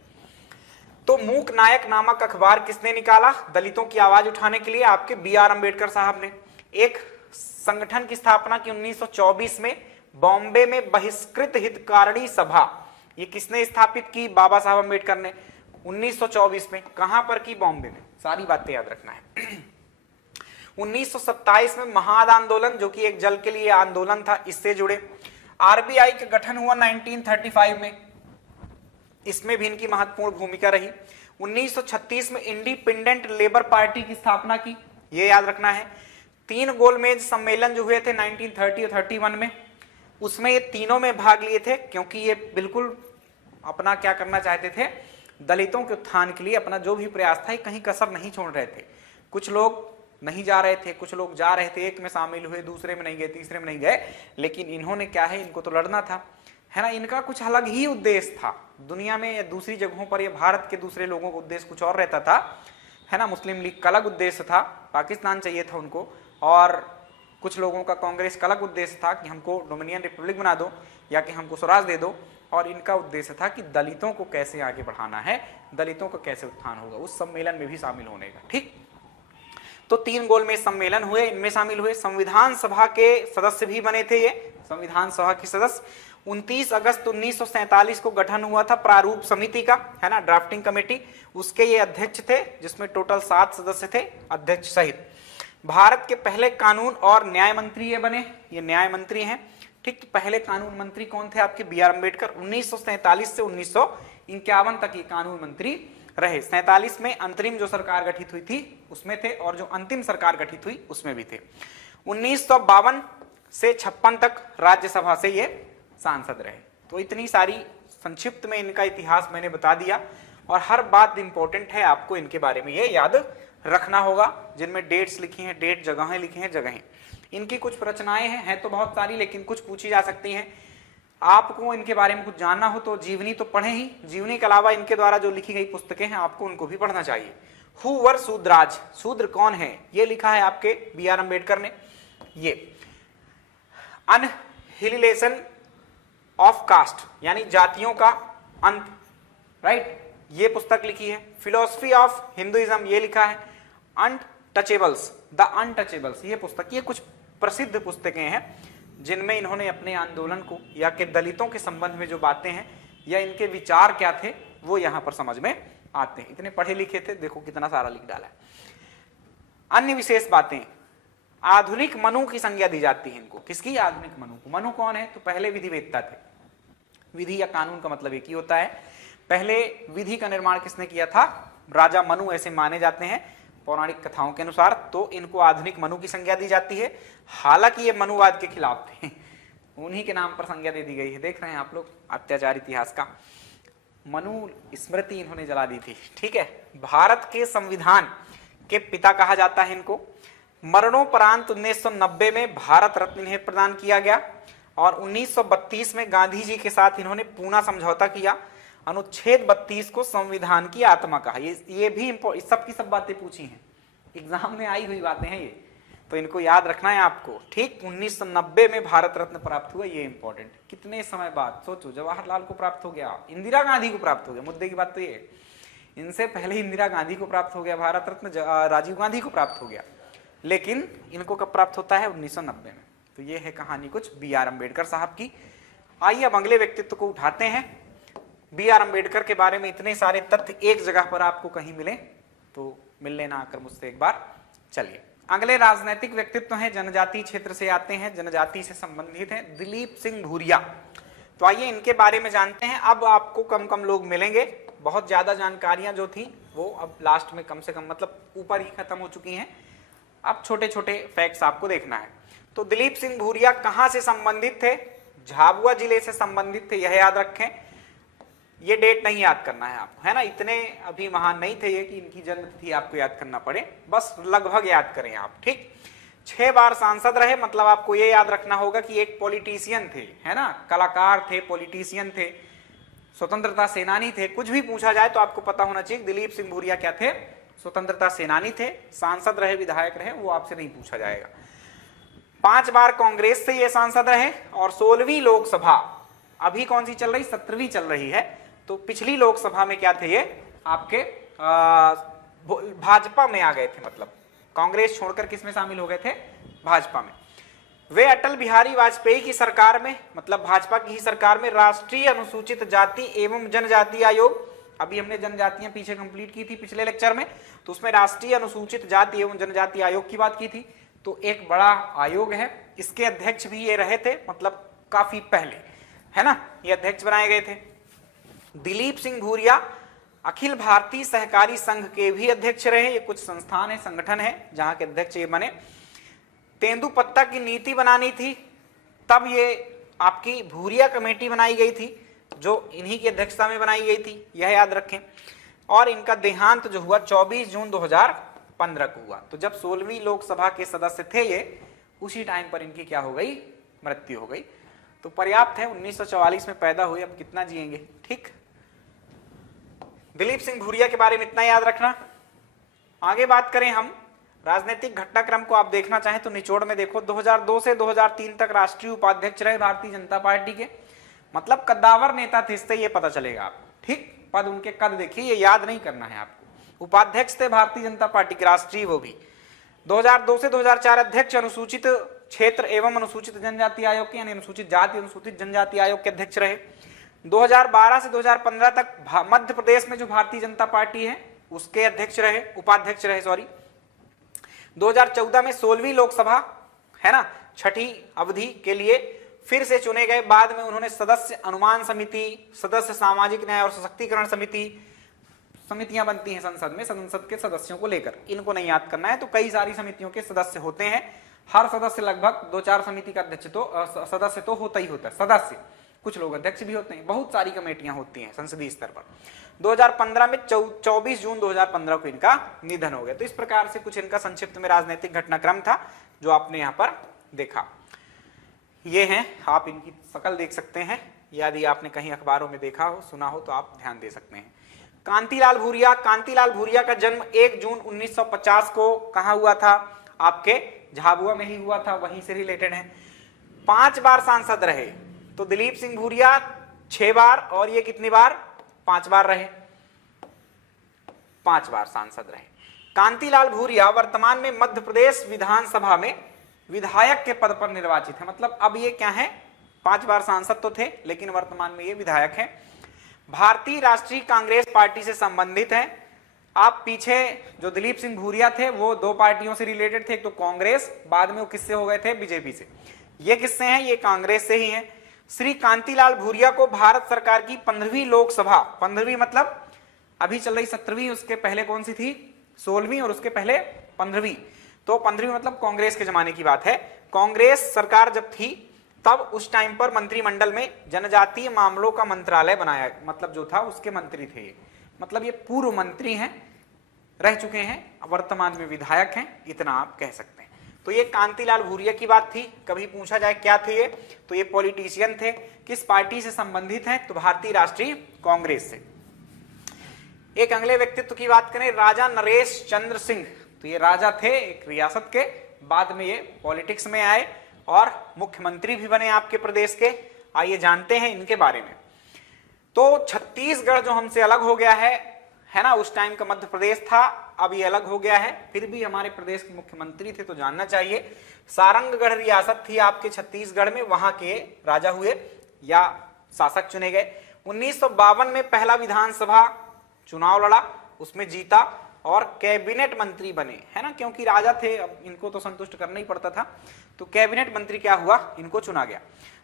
तो मूक नायक नामक अखबार किसने निकाला दलितों की आवाज उठाने के लिए? आपके बी आर अम्बेडकर साहब ने। एक संगठन की स्थापना की 1924 में बॉम्बे में बहिष्कृत हितकारिणी सभा, ये किसने स्थापित की? बाबा साहब अम्बेडकर ने 1924 में। कहां पर की? बॉम्बे में। सारी बातें याद रखना है। 1927 में महाद आंदोलन, जो कि एक जल के लिए आंदोलन था, इससे जुड़े। आरबीआई का गठन हुआ 1935 में, इसमें भी इनकी महत्वपूर्ण भूमिका रही। 1936 में इंडिपेंडेंट लेबर पार्टी की स्थापना की, ये याद रखना है। 3 गोलमेज सम्मेलन जो हुए थे 1930 और 31 में, उसमें ये तीनों में भाग लिए थे, क्योंकि ये बिल्कुल अपना क्या करना चाहते थे, दलितों के उत्थान के लिए अपना जो भी प्रयास था, कहीं कसर नहीं छोड़ रहे थे। कुछ लोग नहीं जा रहे थे, कुछ लोग जा रहे थे, एक में शामिल हुए, दूसरे में नहीं गए, तीसरे में नहीं गए, लेकिन इन्होंने क्या है, इनको तो लड़ना था, है ना। इनका कुछ अलग ही उद्देश्य था। दुनिया में या दूसरी जगहों पर या भारत के दूसरे लोगों का उद्देश्य कुछ और रहता था, है ना। मुस्लिम लीग का अलग उद्देश्य था, पाकिस्तान चाहिए था उनको, और कुछ लोगों का कांग्रेस का अलग उद्देश्य था कि हमको डोमिनियन रिपब्लिक बना दो या कि हमको स्वराज दे दो, और इनका उद्देश्य था कि दलितों को कैसे आगे बढ़ाना है, दलितों का कैसे उत्थान होगा, उस सम्मेलन में भी शामिल होने का। ठीक, तो 3 गोलमेज सम्मेलन हुए, इनमें शामिल हुए। संविधान सभा के सदस्य भी बने थे ये, संविधान सभा के सदस्य। 29 अगस्त 1947 को गठन हुआ था प्रारूप समिति का, है ना, ड्राफ्टिंग कमेटी, उसके ये अध्यक्ष थे, जिसमें टोटल 7 सदस्य थे, अध्यक्ष सहित। भारत के पहले कानून और न्याय मंत्री ये बने, ये न्याय मंत्री हैं। ठीक, तो पहले कानून मंत्री कौन थे? आपके बी आर अम्बेडकर। 1947 से 1951 तक ये कानून मंत्री रहे। 47 में अंतरिम जो सरकार गठित हुई थी उसमें थे, और जो अंतिम सरकार गठित हुई उसमें भी थे। 1952 से 56 तक राज्यसभा से ये सांसद रहे। तो इतनी सारी संक्षिप्त में इनका इतिहास मैंने बता दिया, और हर बात इंपॉर्टेंट है, आपको इनके बारे में ये याद रखना होगा, जिनमें डेट्स लिखी हैं, डेट, जगहें लिखी हैं, जगहें। इनकी कुछ रचनाएं हैं तो बहुत सारी, लेकिन कुछ पूछी जा सकती हैं। आपको इनके बारे में कुछ जानना हो तो जीवनी तो पढ़े ही, जीवनी के अलावा इनके द्वारा जो लिखी गई पुस्तकें हैं आपको उनको भी पढ़ना चाहिए। हु वर शूद्राज, शूद्र कौन है, ये लिखा है आपके बी आर अम्बेडकर ने। ये अनहिलेशन ऑफ कास्ट, यानी जातियों का अंत, राइट, ये पुस्तक लिखी है। फिलोसफी ऑफ हिंदुइज्म, ये लिखा है। अनटचेबल्स, द अनटचेबल्स, ये पुस्तक, ये कुछ प्रसिद्ध पुस्तकें हैं जिनमें इन्होंने अपने आंदोलन को या कि दलितों के संबंध में जो बातें हैं या इनके विचार क्या थे वो यहां पर समझ में आते हैं। इतने पढ़े लिखे थे, देखो कितना सारा लिख डाला है। अन्य विशेष बातें, आधुनिक मनु की संज्ञा दी जाती है इनको। किसकी? आधुनिक मनु को। मनु कौन है? तो पहले विधिवेत्ता थे। विधि या कानून का मतलब एक ही होता है। पहले विधि का निर्माण किसने किया था? राजा मनु, ऐसे माने जाते हैं पौराणिक कथाओं के अनुसार। तो इनको आधुनिक मनु की संज्ञा दी जाती है। हालांकि ये मनुवाद के खिलाफ थे, उन्हीं के नाम पर संज्ञा दे दी गई है। देख रहे हैं आप लोग अत्याचार इतिहास का। मनु स्मृति इन्होंने जला दी थी। ठीक है, भारत के संविधान के पिता कहा जाता है इनको। मरणोपरांत 1990 में भारत रत्न इन्हें प्रदान किया गया और 1932 में गांधी जी के साथ इन्होंने पूना समझौता किया। अनुच्छेद 32 को संविधान की आत्मा कहा। ये भी सबकी सब बातें पूछी हैं, एग्जाम में आई हुई बातें हैं ये, तो इनको याद रखना है आपको। ठीक 1990 में भारत रत्न प्राप्त हुआ, ये इंपॉर्टेंट। कितने समय बाद सोचो, जवाहरलाल को प्राप्त हो गया, इंदिरा गांधी को प्राप्त हो गया, मुद्दे की बात तो ये, इनसे पहले इंदिरा गांधी को प्राप्त हो गया भारत रत्न, राजीव गांधी को प्राप्त हो गया, लेकिन इनको कब प्राप्त होता है? 1990 में। तो ये है कहानी कुछ बी आर अम्बेडकर साहब की। आइए अब अगले व्यक्तित्व को उठाते हैं। बी आर अम्बेडकर के बारे में इतने सारे तथ्य एक जगह पर आपको कहीं मिले तो मिल लेना आकर मुझसे एक बार। चलिए अगले राजनीतिक व्यक्तित्व हैं, जनजातीय क्षेत्र से आते हैं, जनजाति से संबंधित हैं, दिलीप सिंह भूरिया। तो आइए इनके बारे में जानते हैं। अब आपको कम कम लोग मिलेंगे, बहुत ज्यादा जानकारियां जो थी वो अब लास्ट में कम से कम मतलब ऊपर ही खत्म हो चुकी हैं। अब छोटे छोटे फैक्ट्स आपको देखना है। तो दिलीप सिंह भूरिया कहां से संबंधित थे? झाबुआ जिले से संबंधित थे, यह याद रखें। ये डेट नहीं याद करना है आपको, है ना, इतने अभी महान नहीं थे ये कि इनकी जन्म तिथि आपको याद करना पड़े, बस लगभग याद करें आप। ठीक, 6 बार सांसद रहे, मतलब आपको ये याद रखना होगा कि एक पॉलिटिशियन थे, है ना, कलाकार थे, पॉलिटिशियन थे, स्वतंत्रता सेनानी थे। कुछ भी पूछा जाए तो आपको पता होना चाहिए दिलीप सिंह भूरिया क्या थे, स्वतंत्रता सेनानी थे, सांसद रहे, विधायक रहे, वो आपसे नहीं पूछा जाएगा। 5 बार कांग्रेस से ये सांसद रहे और 16वीं लोकसभा अभी कौन सी चल रही? 17वीं चल रही है। तो पिछली लोकसभा में क्या थे ये आपके भाजपा में आ गए थे, मतलब कांग्रेस छोड़कर किस में शामिल हो गए थे? भाजपा में। वे अटल बिहारी वाजपेयी की सरकार में, मतलब भाजपा की ही सरकार में, राष्ट्रीय अनुसूचित जाति एवं जनजाति आयोग, अभी हमने जनजातियां पीछे कंप्लीट की थी पिछले लेक्चर में, तो उसमें राष्ट्रीय अनुसूचित जाति एवं जनजाति आयोग की बात की थी। तो एक बड़ा आयोग है, इसके अध्यक्ष भी ये रहे थे, मतलब काफी पहले, है ना, ये अध्यक्ष बनाए गए थे। दिलीप सिंह भूरिया अखिल भारतीय सहकारी संघ के भी अध्यक्ष रहे। ये कुछ संस्थान है, संगठन है जहां के अध्यक्ष ये बने। तेंदुपत्ता की नीति बनानी थी, तब ये आपकी भूरिया कमेटी बनाई गई थी जो इन्हीं की अध्यक्षता में बनाई गई थी, यह याद रखें। और इनका देहांत जो हुआ 24 जून 2015 को हुआ। तो जब 16वीं लोकसभा के सदस्य थे ये, उसी टाइम पर इनकी क्या हो गई? मृत्यु हो गई। तो पर्याप्त है, 1944 में पैदा हुए, अब कितना जिएंगे। ठीक, दिलीप सिंह भूरिया के बारे में इतना याद रखना। आगे बात करें हम राजनीतिक घटनाक्रम को, आप देखना चाहें तो निचोड़ में देखो। 2002 से 2003 तक राष्ट्रीय उपाध्यक्ष रहे भारतीय जनता पार्टी के, मतलब कद्दावर नेता थे, इससे ये पता चलेगा आपको। ठीक, पद उनके कद देखिए, ये याद नहीं करना है आपको। उपाध्यक्ष थे भारतीय जनता पार्टी के राष्ट्रीय, वो भी 2002 से 2004 अध्यक्ष अनुसूचित क्षेत्र एवं अनुसूचित जनजाति आयोग के, यानी अनुसूचित जाति अनुसूचित जनजाति आयोग के अध्यक्ष रहे। 2012 से 2015 तक मध्य प्रदेश में जो भारतीय जनता पार्टी है उसके अध्यक्ष रहे, उपाध्यक्ष रहे, सॉरी। 2014 में 16वीं लोकसभा, है ना, छठी अवधि के लिए फिर से चुने गए। बाद में उन्होंने सदस्य अनुमान समिति, सदस्य सामाजिक न्याय और सशक्तिकरण समिति, समितियां बनती हैं संसद में, संसद के सदस्यों को लेकर, इनको नहीं याद करना है। तो कई सारी समितियों के सदस्य होते हैं, हर सदस्य लगभग 2-4 समिति का अध्यक्ष तो सदस्य तो होता ही होता है, सदस्य, कुछ लोग अध्यक्ष भी होते हैं, बहुत सारी कमेटियां होती हैं संसदीय स्तर पर। 2015 में 24 जून 2015 को इनका निधन हो गया। तो इस प्रकार से कुछ इनका संक्षिप्त में राजनीतिक घटनाक्रम था जो आपने यहाँ पर देखा। ये हैं, आप इनकी शकल देख सकते हैं, यदि आपने कहीं अखबारों में देखा हो, सुना हो तो आप ध्यान दे सकते हैं। कांतिलाल भूरिया, कांतिलाल भूरिया का जन्म 1 जून 1950 को कहाँ हुआ था? आपके झाबुआ में ही हुआ था, वहीं से रिलेटेड है। 5 बार सांसद रहे, तो दिलीप सिंह भूरिया 6 बार और ये कितनी बार? 5 बार रहे, 5 बार सांसद रहे। कांतिलाल भूरिया वर्तमान में मध्य प्रदेश विधानसभा में विधायक के पद पर निर्वाचित है, मतलब अब ये क्या है? 5 बार सांसद तो थे लेकिन वर्तमान में ये विधायक है। भारतीय राष्ट्रीय कांग्रेस पार्टी से संबंधित है। आप पीछे जो दिलीप सिंह भूरिया थे वो 2 पार्टियों से रिलेटेड थे, एक तो कांग्रेस, बाद में वो किससे हो गए थे? बीजेपी से। ये किससे हैं? ये कांग्रेस से ही हैं। श्री कांतिलाल भूरिया को भारत सरकार की 15वीं लोकसभा, 15वीं मतलब अभी चल रही 17वीं, उसके पहले कौन सी थी? 16वीं, और उसके पहले 15वीं। तो 15वीं मतलब कांग्रेस के जमाने की बात है। कांग्रेस सरकार जब थी तब उस टाइम पर मंत्रिमंडल में जनजातीय मामलों का मंत्रालय बनाया, मतलब जो था उसके मंत्री थे ये, मतलब ये पूर्व मंत्री हैं रह चुके हैं, वर्तमान में विधायक हैं, इतना आप कह सकते हैं। तो ये कांतिलाल भूरिया की बात थी। कभी पूछा जाए क्या थे ये, तो ये पॉलिटिशियन थे। किस पार्टी से संबंधित हैं, तो भारतीय राष्ट्रीय कांग्रेस से। एक अगले व्यक्तित्व की बात करें, राजा नरेश चंद्र सिंह। तो ये राजा थे एक रियासत के, बाद में ये पॉलिटिक्स में आए और मुख्यमंत्री भी बने आपके प्रदेश के। आइए जानते हैं इनके बारे में। तो छत्तीसगढ़ जो हमसे अलग हो गया है ना, उस टाइम का मध्य प्रदेश था, अब ये अलग हो गया है, फिर भी हमारे प्रदेश के मुख्यमंत्री थे तो जानना चाहिए। सारंगगढ़ रियासत थी आपके छत्तीसगढ़ में, वहां के राजा हुए या शासक चुने गए। 1952 में पहला विधानसभा चुनाव लड़ा, उसमें जीता और कैबिनेट मंत्री बने, है ना, क्योंकि राजा थे, अब इनको तो संतुष्ट करना ही पड़ता था। तो कैबिनेट मंत्री क्या हुआ, इनको चुना गया।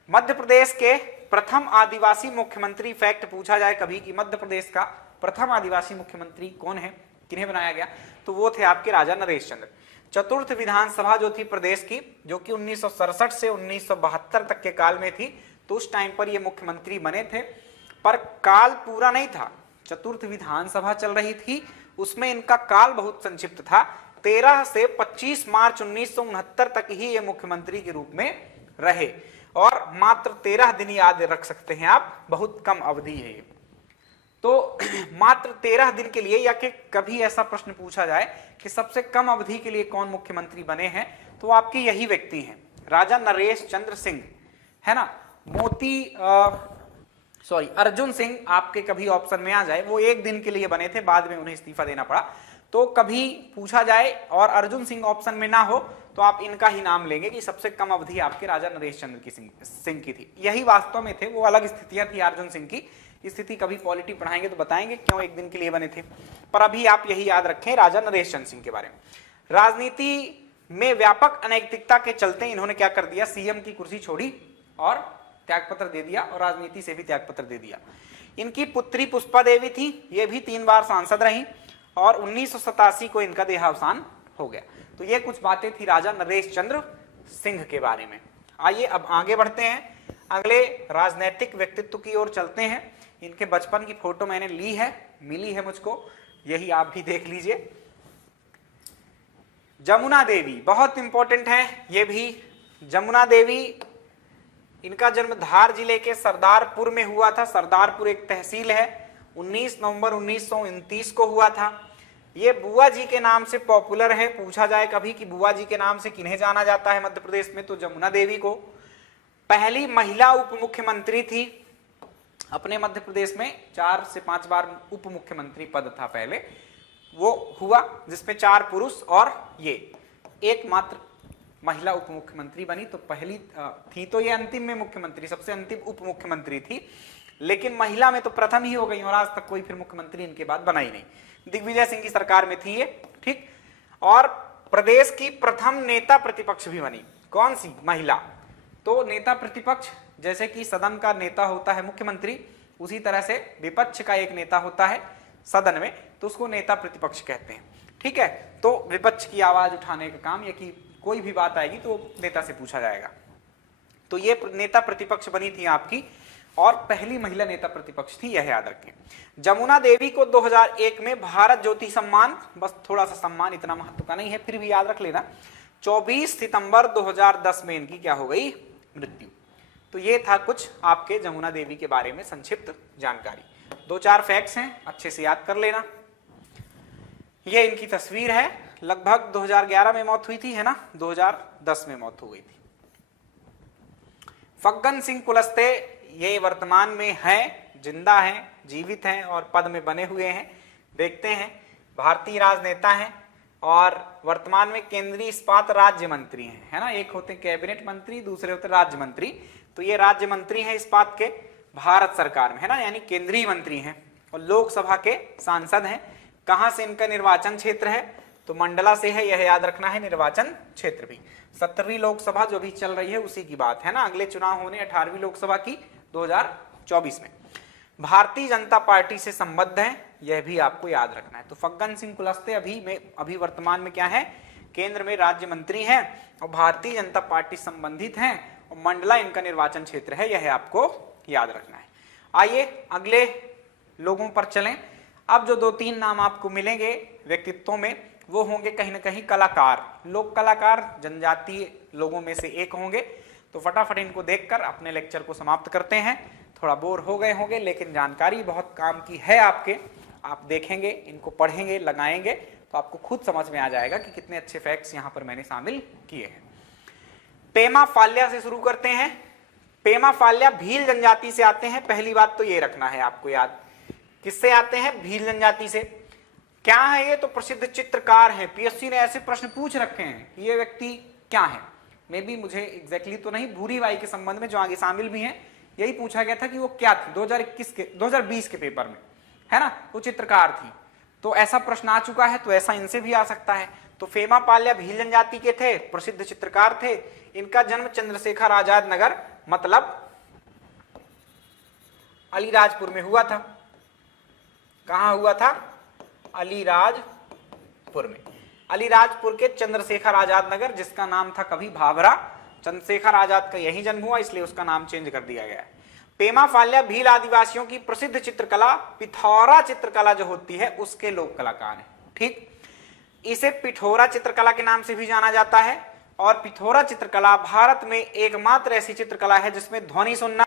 मध्य प्रदेश के प्रथम आदिवासी मुख्यमंत्री, फैक्ट पूछा जाए कभी कि मध्य प्रदेश का प्रथम आदिवासी मुख्यमंत्री कौन है, किन्हें बनाया गया, तो वो थे आपके राजा नरेश चंद्र। चतुर्थ विधानसभा जो थी प्रदेश की, जो कि 1967 से 1972 तक के काल में थी, तो उस टाइम पर ये मुख्यमंत्री बने थे, पर काल पूरा नहीं था। चतुर्थ विधानसभा चल रही थी, उसमें इनका काल बहुत संक्षिप्त था। 13 से 25 मार्च 1969 तक ही ये मुख्यमंत्री के रूप में रहे और मात्र 13 दिन याद रख सकते हैं आप, बहुत कम अवधि है ये। तो मात्र 13 दिन के लिए, या कि कभी ऐसा प्रश्न पूछा जाए कि सबसे कम अवधि के लिए कौन मुख्यमंत्री बने हैं, तो आपके यही व्यक्ति हैं, राजा नरेश चंद्र सिंह, है ना। अर्जुन सिंह आपके कभी ऑप्शन में आ जाए, वो 1 दिन के लिए बने थे, बाद में उन्हें इस्तीफा देना पड़ा। तो कभी पूछा जाए और अर्जुन सिंह ऑप्शन में ना हो, तो आप इनका ही नाम लेंगे कि सबसे कम अवधि आपके राजा नरेश चंद्र सिंह की थी। यही वास्तव में थे, वो अलग स्थितियां थी अर्जुन सिंह की स्थिति, कभी पॉलिटी पढ़ाएंगे तो बताएंगे क्यों 1 दिन के लिए बने थे, पर अभी आप यही याद रखें राजा नरेश चंद्र सिंह के बारे में। राजनीति में व्यापक अनैतिकता के चलते इन्होंने क्या कर दिया, सीएम की कुर्सी छोड़ी और त्यागपत्र दे दिया, और राजनीति से भी त्यागपत्र दे दिया। इनकी पुत्री पुष्पा देवी थी, ये भी 3 बार सांसद रही और 1987 को इनका देहावसान हो गया। तो ये कुछ बातें थी राजा नरेश चंद्र सिंह के बारे में। आइए अब आगे बढ़ते हैं, अगले राजनीतिक व्यक्तित्व की ओर चलते हैं। इनके बचपन की फोटो मैंने ली है, मिली है मुझको, यही आप भी देख लीजिए। जमुना देवी बहुत इंपॉर्टेंट है ये भी। जमुना देवी, इनका जन्म धार जिले के सरदारपुर में हुआ था। सरदारपुर एक तहसील है, 19 नवंबर 1929 को हुआ था। ये बुआ जी के नाम से पॉपुलर है, पूछा जाए कभी कि बुआ जी के नाम से किन्हें जाना जाता है मध्य प्रदेश में, तो जमुना देवी को। पहली महिला उप मुख्यमंत्री थी अपने मध्य प्रदेश में, 4 से 5 बार उप मुख्यमंत्री पद था पहले, वो हुआ जिसमें 4 पुरुष और ये एकमात्र महिला उप मुख्यमंत्री बनी। तो पहली थी तो ये अंतिम में मुख्यमंत्री, सबसे अंतिम उप मुख्यमंत्री थी, लेकिन महिला में तो प्रथम ही हो गई और आज तक कोई फिर मुख्यमंत्री इनके बाद बना ही नहीं। दिग्विजय सिंह की सरकार में थी ये, ठीक। और प्रदेश की प्रथम नेता प्रतिपक्ष भी बनी। कौन सी, महिला। तो नेता प्रतिपक्ष, जैसे कि सदन का नेता होता है मुख्यमंत्री, उसी तरह से विपक्ष का एक नेता होता है सदन में, तो उसको नेता प्रतिपक्ष कहते हैं, ठीक है। तो विपक्ष की आवाज उठाने का काम, या कि कोई भी बात आएगी तो नेता से पूछा जाएगा। तो ये नेता प्रतिपक्ष बनी थी आपकी, और पहली महिला नेता प्रतिपक्ष थी, यह याद रखें। जमुना देवी को 2001 में भारत ज्योति सम्मान, बस थोड़ा सा सम्मान, इतना महत्व का नहीं है, फिर भी याद रख लेना, 24 सितंबर 2010 में इनकी क्या हो गई, मृत्यु। तो ये था कुछ आपके जमुना देवी के बारे में संक्षिप्त जानकारी। 2-4 फैक्ट्स हैं, अच्छे से याद कर लेना। ये इनकी तस्वीर है, लगभग 2011 में मौत हुई थी, है ना, 2010 में मौत हो गई थी। फग्गन सिंह कुलस्ते, ये वर्तमान में हैं, जिंदा हैं, जीवित हैं और पद में बने हुए हैं। देखते हैं, भारतीय राजनेता हैं और वर्तमान में केंद्रीय इस्पात राज्य मंत्री हैं, है ना। एक होते हैं कैबिनेट मंत्री, दूसरे होते राज्य मंत्री। तो ये राज्य मंत्री हैं इस्पात के भारत सरकार में, है ना, यानी केंद्रीय मंत्री हैं, और लोकसभा के सांसद हैं। कहां से इनका निर्वाचन क्षेत्र है, तो मंडला से है, यह याद रखना है निर्वाचन क्षेत्र भी। 17वीं लोकसभा जो भी चल रही है उसी की बात है ना, अगले चुनाव होने 18वीं लोकसभा की 2024 में। भारतीय जनता पार्टी से संबद्ध हैं, यह भी आपको याद रखना है। तो फग्गन सिंह कुलस्ते अभी वर्तमान में क्या है, केंद्र में राज्य मंत्री हैं और भारतीय जनता पार्टी संबंधित हैं, और मंडला इनका निर्वाचन क्षेत्र है, यह आपको याद रखना है। आइए अगले लोगों पर चलें। अब जो 2-3 नाम आपको मिलेंगे व्यक्तित्वों में, वो होंगे कहीं ना कहीं कलाकार, लोक कलाकार, जनजातीय लोगों में से एक होंगे। तो फटाफट इनको देखकर अपने लेक्चर को समाप्त करते हैं। थोड़ा बोर हो गए होंगे, लेकिन जानकारी बहुत काम की है आपके। आप देखेंगे, इनको पढ़ेंगे, लगाएंगे तो आपको खुद समझ में आ जाएगा कि कितने अच्छे फैक्ट्स यहाँ पर मैंने शामिल किए हैं। पेमा फाल्या से शुरू करते हैं। पेमा फाल्या भील जनजाति से आते हैं। पहली बात तो ये रखना है आपको याद, किससे आते हैं? भील जनजाति से। क्या है ये? तो प्रसिद्ध चित्रकार हैं। पीएससी ने ऐसे प्रश्न पूछ रखे हैं, ये व्यक्ति क्या है? मे भी मुझे एग्जैक्टली तो नहीं, भूरी बाई के संबंध में जो आगे शामिल भी हैं यही पूछा गया था कि वो क्या थी 2020 के पेपर में, है ना, वो चित्रकार थी। तो ऐसा प्रश्न आ चुका है, तो ऐसा इनसे भी आ सकता है। तो पेमा फाल्या भील जनजाति के थे, प्रसिद्ध चित्रकार थे। इनका जन्म चंद्रशेखर आजाद नगर मतलब अलीराजपुर में हुआ था। कहां हुआ था? अलीराजपुर में। अलीराजपुर के चंद्रशेखर आजाद नगर, जिसका नाम था कभी भाभरा। चंद्रशेखर आजाद का यही जन्म हुआ, इसलिए उसका नाम चेंज कर दिया गया है। पेमा फाल्या भील आदिवासियों की प्रसिद्ध चित्रकला पिथौरा चित्रकला जो होती है उसके लोक कलाकार हैं। ठीक, इसे पिथौरा चित्रकला के नाम से भी जाना जाता है। और पिथौरा चित्रकला भारत में एकमात्र ऐसी चित्रकला है जिसमें ध्वनि सुनना,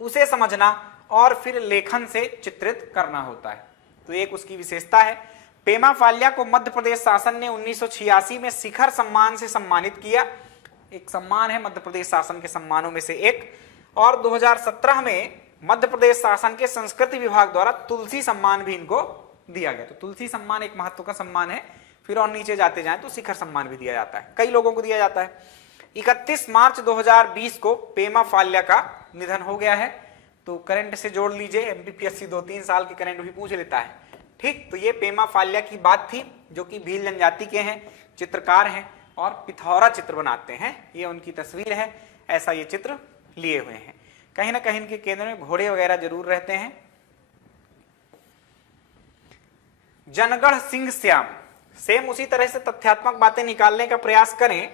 उसे समझना और फिर लेखन से चित्रित करना होता है। तो एक उसकी विशेषता है। पेमा फाल्या को मध्य प्रदेश शासन ने 1986 में शिखर सम्मान से सम्मानित किया। एक सम्मान है मध्य प्रदेश शासन के सम्मानों में से एक। और 2017 में मध्य प्रदेश शासन के संस्कृति विभाग द्वारा तुलसी सम्मान भी इनको दिया गया। तो तुलसी सम्मान एक महत्व का सम्मान है। फिर और नीचे जाते जाएं तो शिखर सम्मान भी दिया जाता है, कई लोगों को दिया जाता है। 31 मार्च 2020 को पेमा फाल्या का निधन हो गया है। तो करंट से जोड़ लीजिए, एमपीपीएससी 2-3 साल के करंट भी पूछ लेता है। ठीक, तो ये पेमा फाल्या की बात थी, जो कि भील जनजाति के हैं, चित्रकार हैं और पिथौरा चित्र बनाते हैं। ये उनकी तस्वीर है, ऐसा ये चित्र लिए हुए हैं। कहीं ना कहीं इनके केंद्र में घोड़े वगैरह जरूर रहते हैं। जनगढ़ सिंह श्याम, सेम उसी तरह से तथ्यात्मक बातें निकालने का प्रयास करें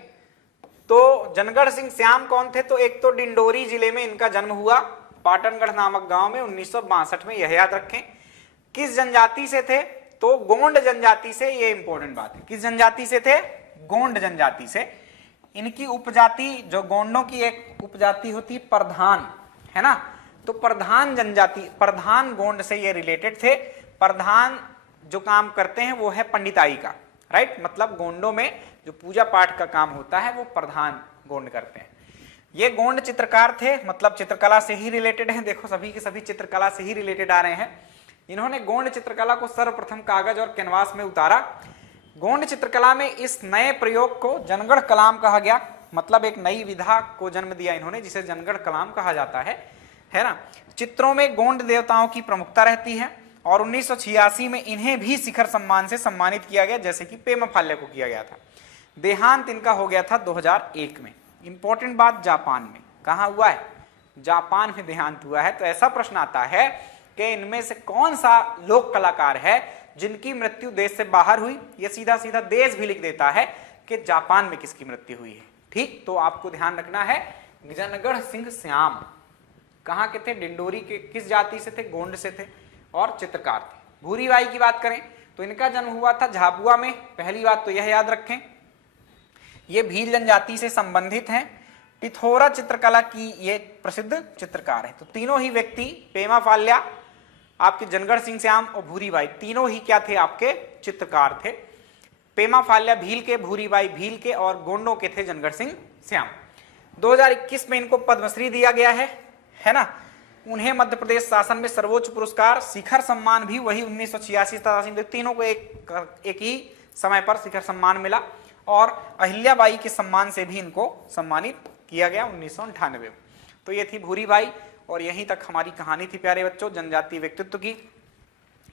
तो जनगढ़ सिंह श्याम कौन थे? तो एक तो डिंडोरी जिले में इनका जन्म हुआ, पाटनगढ़ नामक गांव में 1962 में, यह याद रखें। किस जनजाति से थे? तो गोंड जनजाति से। ये इंपॉर्टेंट बात है, किस जनजाति से थे? गोंड जनजाति से। इनकी उपजाति, जो गोंडों की एक उपजाति होती प्रधान, है ना, तो प्रधान जनजाति, प्रधान गोंड से ये रिलेटेड थे। प्रधान जो काम करते हैं वो है पंडिताई का, राइट, मतलब गोंडों में जो पूजा पाठ का काम होता है वो प्रधान गोंड करते हैं। ये गोंड चित्रकार थे, मतलब चित्रकला से ही रिलेटेड हैं। देखो सभी के सभी चित्रकला से ही रिलेटेड आ रहे हैं। इन्होंने गोंड चित्रकला को सर्वप्रथम कागज और कैनवास में उतारा। गोंड चित्रकला में इस नए प्रयोग को जनगढ़ कलाम कहा गया, मतलब एक नई विधा को जन्म दिया इन्होंने, जिसे जनगढ़ कलाम कहा जाता है ना। चित्रों में गोंड देवताओं की प्रमुखता रहती है और 1986 में इन्हें भी शिखर सम्मान से सम्मानित किया गया, जैसे कि पेमा फाल्या को किया गया था। देहांत इनका हो गया था 2001 में। इंपॉर्टेंट बात, जापान में। कहाँ हुआ है? जापान में देहांत हुआ है। तो ऐसा प्रश्न आता है कि इनमें से कौन सा लोक कलाकार है जिनकी मृत्यु देश से बाहर हुई? ये सीधा सीधा देश भी लिख देता है कि जापान में किसकी मृत्यु हुई है। ठीक, तो आपको ध्यान रखना है, जनगढ़ सिंह श्याम कहाँ के थे? डिंडोरी के। किस जाति से थे? गोंड से थे और चित्रकार थे। भूरी बाई की बात करें तो इनका जन्म हुआ था झाबुआ में। पहली बात तो यह याद रखें, ये भील जनजाति से संबंधित हैं। पिथौरा चित्रकला की ये प्रसिद्ध चित्रकार है। तो तीनों ही व्यक्ति, पेमा फाल्या, आपके जनगढ़ सिंह श्याम और भूरी बाई, तीनों ही क्या थे? आपके चित्रकार थे। पेमा फाल्या भील के, भूरी बाई भील के और गोंडों के थे जनगढ़ सिंह श्याम। 2021 में इनको पद्मश्री दिया गया है ना। उन्हें मध्य प्रदेश शासन में सर्वोच्च पुरस्कार शिखर सम्मान भी वही 1986 में, तीनों को एक ही समय पर शिखर सम्मान मिला। और अहिल्याबाई के सम्मान से भी इनको सम्मानित किया गया 1998 में। तो ये थी भूरी बाई और यहीं तक हमारी कहानी थी प्यारे बच्चों, जनजातीय व्यक्तित्व की।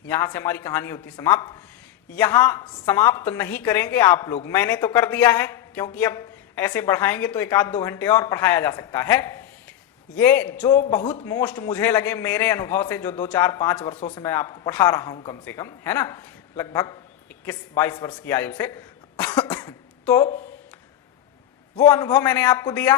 यहाँ से हमारी कहानी होती समाप्त। यहाँ समाप्त नहीं करेंगे आप लोग, मैंने तो कर दिया है, क्योंकि अब ऐसे बढ़ाएंगे तो 1-2 घंटे और पढ़ाया जा सकता है। ये जो बहुत मोस्ट मुझे लगे मेरे अनुभव से, जो 2-4-5 वर्षों से मैं आपको पढ़ा रहा हूं कम से कम, है ना, लगभग 21-22 वर्ष की आयु से तो वो अनुभव मैंने आपको दिया।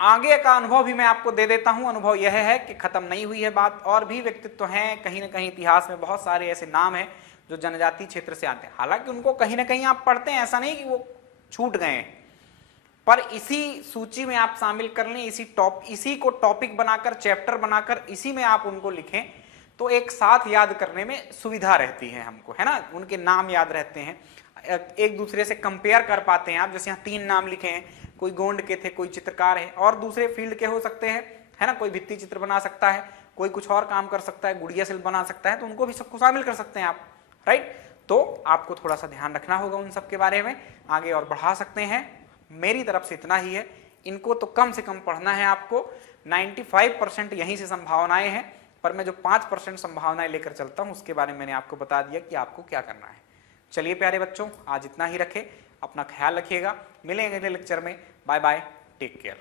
आगे का अनुभव भी मैं आपको दे देता हूं। अनुभव यह है कि खत्म नहीं हुई है बात, और भी व्यक्तित्व हैं, कहीं ना कहीं इतिहास में बहुत सारे ऐसे नाम हैं जो जनजाति क्षेत्र से आते हैं। हालांकि उनको कहीं ना कहीं आप पढ़ते हैं, ऐसा नहीं कि वो छूट गए हैं, पर इसी सूची में आप शामिल कर लें, इसी को टॉपिक बनाकर, चैप्टर बनाकर इसी में आप उनको लिखें, तो एक साथ याद करने में सुविधा रहती है हमको, है ना। उनके नाम याद रहते हैं, एक दूसरे से कंपेयर कर पाते हैं आप। जैसे यहाँ 3 नाम लिखे हैं, कोई गोंड के थे, कोई चित्रकार है, और दूसरे फील्ड के हो सकते हैं, है ना। कोई भित्ति चित्र बना सकता है, कोई कुछ और काम कर सकता है, गुड़िया शिल्प बना सकता है, तो उनको भी सबको शामिल कर सकते हैं आप, राइट। तो आपको थोड़ा सा ध्यान रखना होगा उन सब के बारे में, आगे और बढ़ा सकते हैं। मेरी तरफ से इतना ही है, इनको तो कम से कम पढ़ना है आपको। 95% यहीं से संभावनाएं हैं, पर मैं जो 5% संभावनाएं लेकर चलता हूं उसके बारे में मैंने आपको बता दिया कि आपको क्या करना है। चलिए प्यारे बच्चों, आज इतना ही रखें, अपना ख्याल रखिएगा, मिलेंगे अगले लेक्चर में। Bye bye, take care.